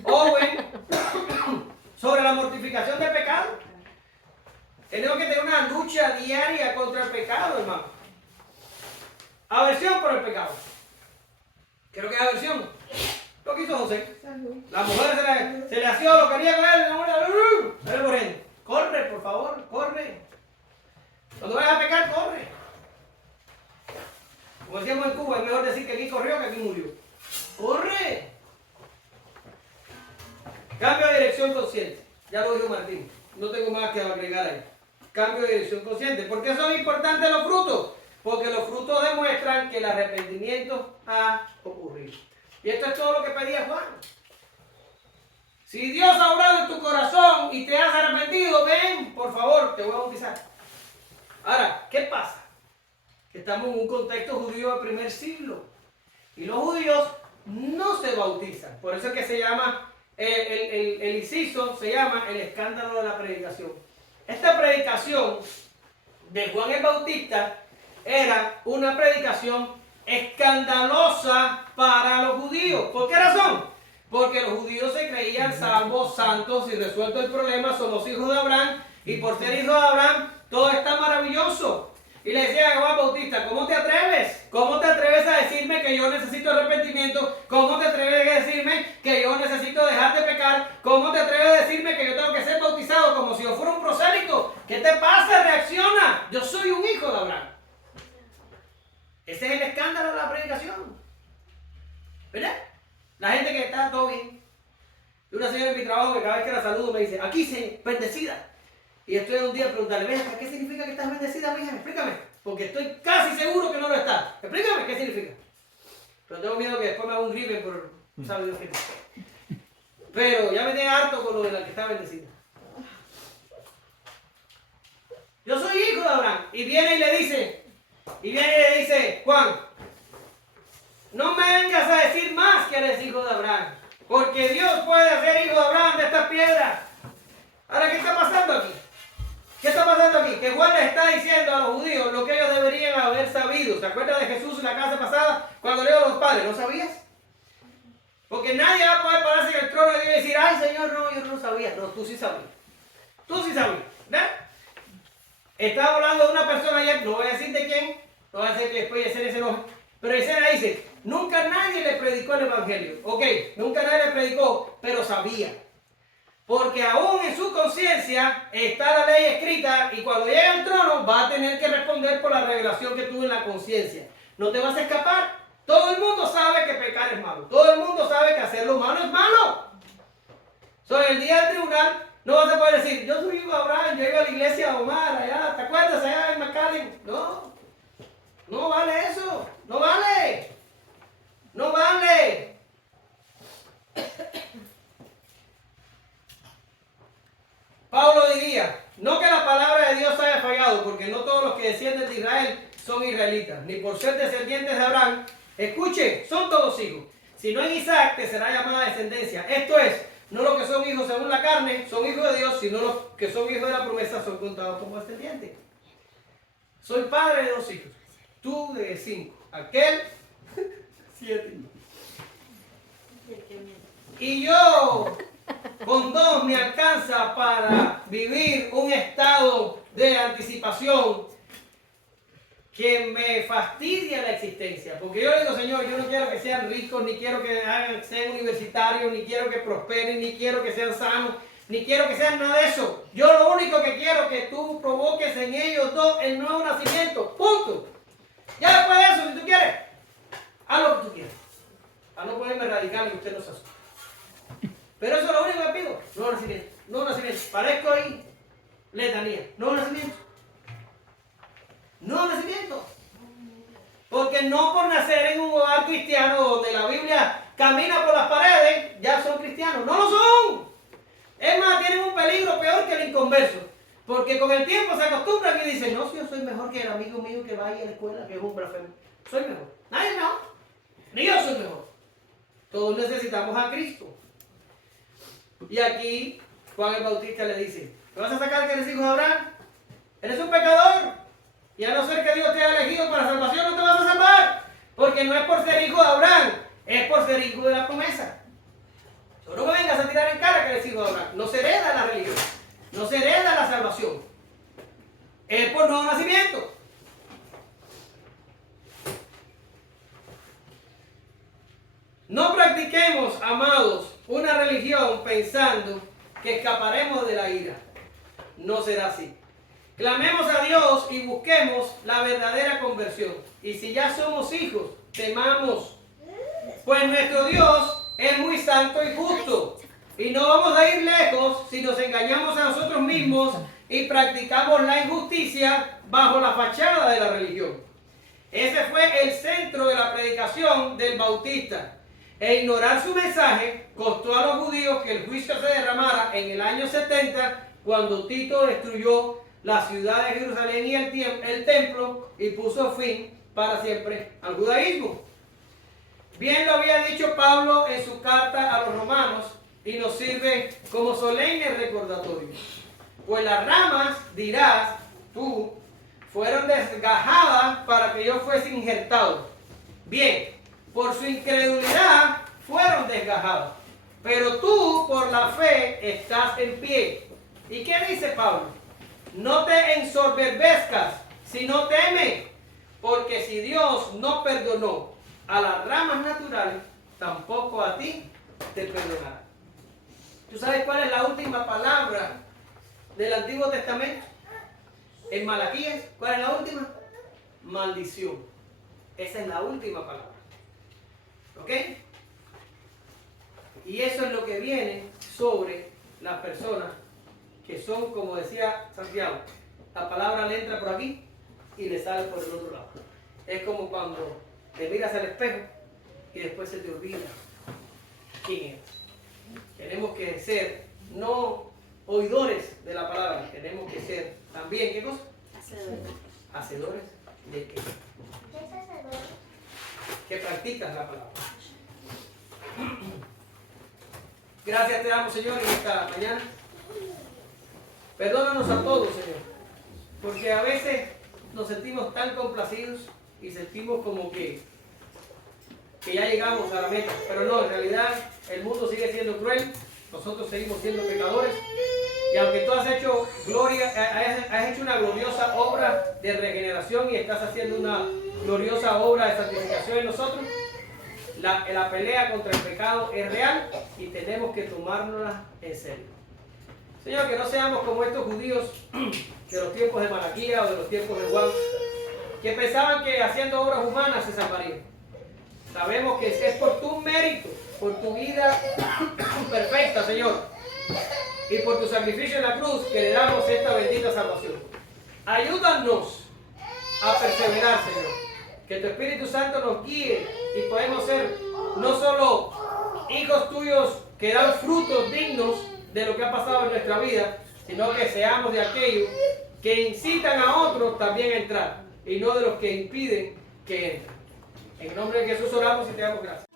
Owen sobre la mortificación del pecado. Tenemos que tener una lucha diaria contra el pecado, hermano. Aversión por el pecado. Creo que es aversión. Lo que hizo José. La mujer se le asió, lo quería con él. Corre, por favor, corre. Cuando vayas a pecar, corre. Como decíamos en Cuba, es mejor decir que aquí corrió que aquí murió. ¡Corre! Cambio de dirección consciente. Ya lo dijo Martín. No tengo más que agregar ahí. Cambio de dirección consciente. ¿Por qué son importantes los frutos? Porque los frutos demuestran que el arrepentimiento ha ocurrido. Y esto es todo lo que pedía Juan. Si Dios ha obrado en tu corazón y te has arrepentido, ven, por favor, te voy a bautizar. Ahora, ¿qué pasa? Que estamos en un contexto judío del primer siglo. Y los judíos no se bautizan. Por eso es que se llama, el inciso se llama el escándalo de la predicación. Esta predicación de Juan el Bautista era una predicación escandalosa para los judíos. ¿Por qué razón? Porque los judíos se creían salvos, santos y resuelto el problema, somos hijos de Abraham y por ser hijos de Abraham todo está maravilloso. Y le decía a Juan Bautista, ¿cómo te atreves? ¿Cómo te atreves a decirme que yo necesito arrepentimiento? ¿Cómo te atreves a decirme que yo necesito dejar de pecar? ¿Cómo te atreves a decirme que yo tengo que ser bautizado como si yo fuera un prosélito? ¿Qué te pasa? Reacciona. Yo soy un hijo de Abraham. Ese es el escándalo de la predicación. ¿Verdad? La gente que está todo bien. Y una señora en mi trabajo que cada vez que la saludo me dice, aquí se bendecida. Y estoy un día a preguntarle, mija, ¿qué significa que estás bendecida, mija? Explícame. Porque estoy casi seguro que no lo estás. Explícame, ¿qué significa? Pero tengo miedo que después me haga un gripe por, ¿sabe Dios qué? Pero ya me tiene harto con lo de la que está bendecida. Yo soy hijo de Abraham. Y viene y le dice, Juan, no me vengas a decir más que eres hijo de Abraham. Porque Dios puede hacer hijo de Abraham de estas piedras. Ahora, ¿qué está pasando aquí? ¿Qué está pasando aquí? Que Juan les está diciendo a los judíos lo que ellos deberían haber sabido. ¿Se acuerdan de Jesús en la casa pasada cuando le dijo a los padres? ¿No sabías? Porque nadie va a poder pararse en el trono de Dios y decir, ay Señor, no, yo no sabía. No, tú sí sabías. Tú sí sabías. ¿Ves? Estaba hablando de una persona ayer, no voy a decir de quién, no voy a decir que después Yesenia se enoje. Pero Yesenia dice, nunca nadie le predicó el evangelio. Ok, nunca nadie le predicó, pero sabía. Porque aún en su conciencia está la ley escrita y cuando llegue al trono va a tener que responder por la revelación que tuvo en la conciencia. No te vas a escapar. Todo el mundo sabe que pecar es malo. Todo el mundo sabe que hacer lo malo es malo. En el día del tribunal no vas a poder decir, yo soy hijo de Abraham, yo iba a la iglesia de Omar, allá, ¿te acuerdas? Allá en McAllen. No, no vale eso. No vale. No vale. Pablo diría, no que la palabra de Dios haya fallado, porque no todos los que descienden de Israel son israelitas, ni por ser descendientes de Abraham. Escuche, son todos hijos. Si no en Isaac, te será llamada descendencia. Esto es, no los que son hijos según la carne, son hijos de Dios, sino los que son hijos de la promesa son contados como descendientes. Soy padre de 2 hijos, tú de 5, aquel 7. Y yo con 2 me alcanza para vivir un estado de anticipación que me fastidia la existencia. Porque yo le digo, Señor, yo no quiero que sean ricos, ni quiero que sean universitarios, ni quiero que prosperen, ni quiero que sean sanos, ni quiero que sean nada de eso. Yo lo único que quiero es que tú provoques en ellos 2 el nuevo nacimiento. Punto. Ya después de eso, si tú quieres, haz lo que tú quieras. A no ponerme radical y usted no se asusta. Pero eso es lo único que pido. Nuevo nacimiento. Nuevo nacimiento. Parezco ahí letanía. Nuevo nacimiento. Nuevo nacimiento. Porque no por nacer en un hogar cristiano donde la Biblia camina por las paredes, ya son cristianos. ¡No lo son! Es más, tienen un peligro peor que el inconverso. Porque con el tiempo se acostumbran y dicen, no, si yo soy mejor que el amigo mío que vaya a la escuela, que es un blasfemo. Soy mejor. Nadie es mejor. Ni yo soy mejor. Todos necesitamos a Cristo. Y aquí Juan el Bautista le dice, ¿te vas a sacar que eres hijo de Abraham? Eres un pecador. Y a no ser que Dios te haya elegido para salvación, no te vas a salvar. Porque no es por ser hijo de Abraham, es por ser hijo de la promesa. No me vengas a tirar en cara que eres hijo de Abraham. No se hereda la religión. No se hereda la salvación. Es por nuevo nacimiento. No practiquemos, amados, una religión pensando que escaparemos de la ira. No será así. Clamemos a Dios y busquemos la verdadera conversión. Y si ya somos hijos, temamos. Pues nuestro Dios es muy santo y justo. Y no vamos a ir lejos si nos engañamos a nosotros mismos y practicamos la injusticia bajo la fachada de la religión. Ese fue el centro de la predicación del Bautista. E ignorar su mensaje costó a los judíos que el juicio se derramara en el año 70, cuando Tito destruyó la ciudad de Jerusalén y el templo y puso fin para siempre al judaísmo. Bien lo había dicho Pablo en su carta a los romanos y nos sirve como solemne recordatorio. Pues las ramas, dirás tú, fueron desgajadas para que yo fuese injertado. Bien, por su incredulidad fueron desgajadas, pero tú por la fe estás en pie. ¿Y qué dice Pablo? No te ensoberbezcas, sino teme, porque si Dios no perdonó a las ramas naturales, tampoco a ti te perdonará. ¿Tú sabes cuál es la última palabra del Antiguo Testamento? En Malaquías, ¿cuál es la última? Maldición. Esa es la última palabra. ¿Ok? Y eso es lo que viene sobre las personas que son, como decía Santiago, la palabra le entra por aquí y le sale por el otro lado. Es como cuando te miras al espejo y después se te olvida quién eres. Tenemos que ser no oidores de la palabra, tenemos que ser también, ¿qué cosa? Hacedores de qué. Que practicas la palabra. Gracias te damos, Señor, en esta mañana. Perdónanos a todos, Señor, porque a veces nos sentimos tan complacidos y sentimos como que ya llegamos a la meta, pero no, en realidad el mundo sigue siendo cruel, nosotros seguimos siendo pecadores, y aunque tú has hecho has hecho una gloriosa obra de regeneración y estás haciendo una gloriosa obra de santificación en nosotros, la pelea contra el pecado es real y tenemos que tomárnosla en serio. Señor, que no seamos como estos judíos de los tiempos de Malaquías o de los tiempos de Juan, que pensaban que haciendo obras humanas se salvarían. Sabemos que es por tu mérito, por tu vida perfecta, Señor, y por tu sacrificio en la cruz que le damos esta bendita salvación. Ayúdanos a perseverar, Señor. Que tu Espíritu Santo nos guíe y podemos ser no solo hijos tuyos que dan frutos dignos de lo que ha pasado en nuestra vida, sino que seamos de aquellos que incitan a otros también a entrar y no de los que impiden que entren. En el nombre de Jesús oramos y te damos gracias.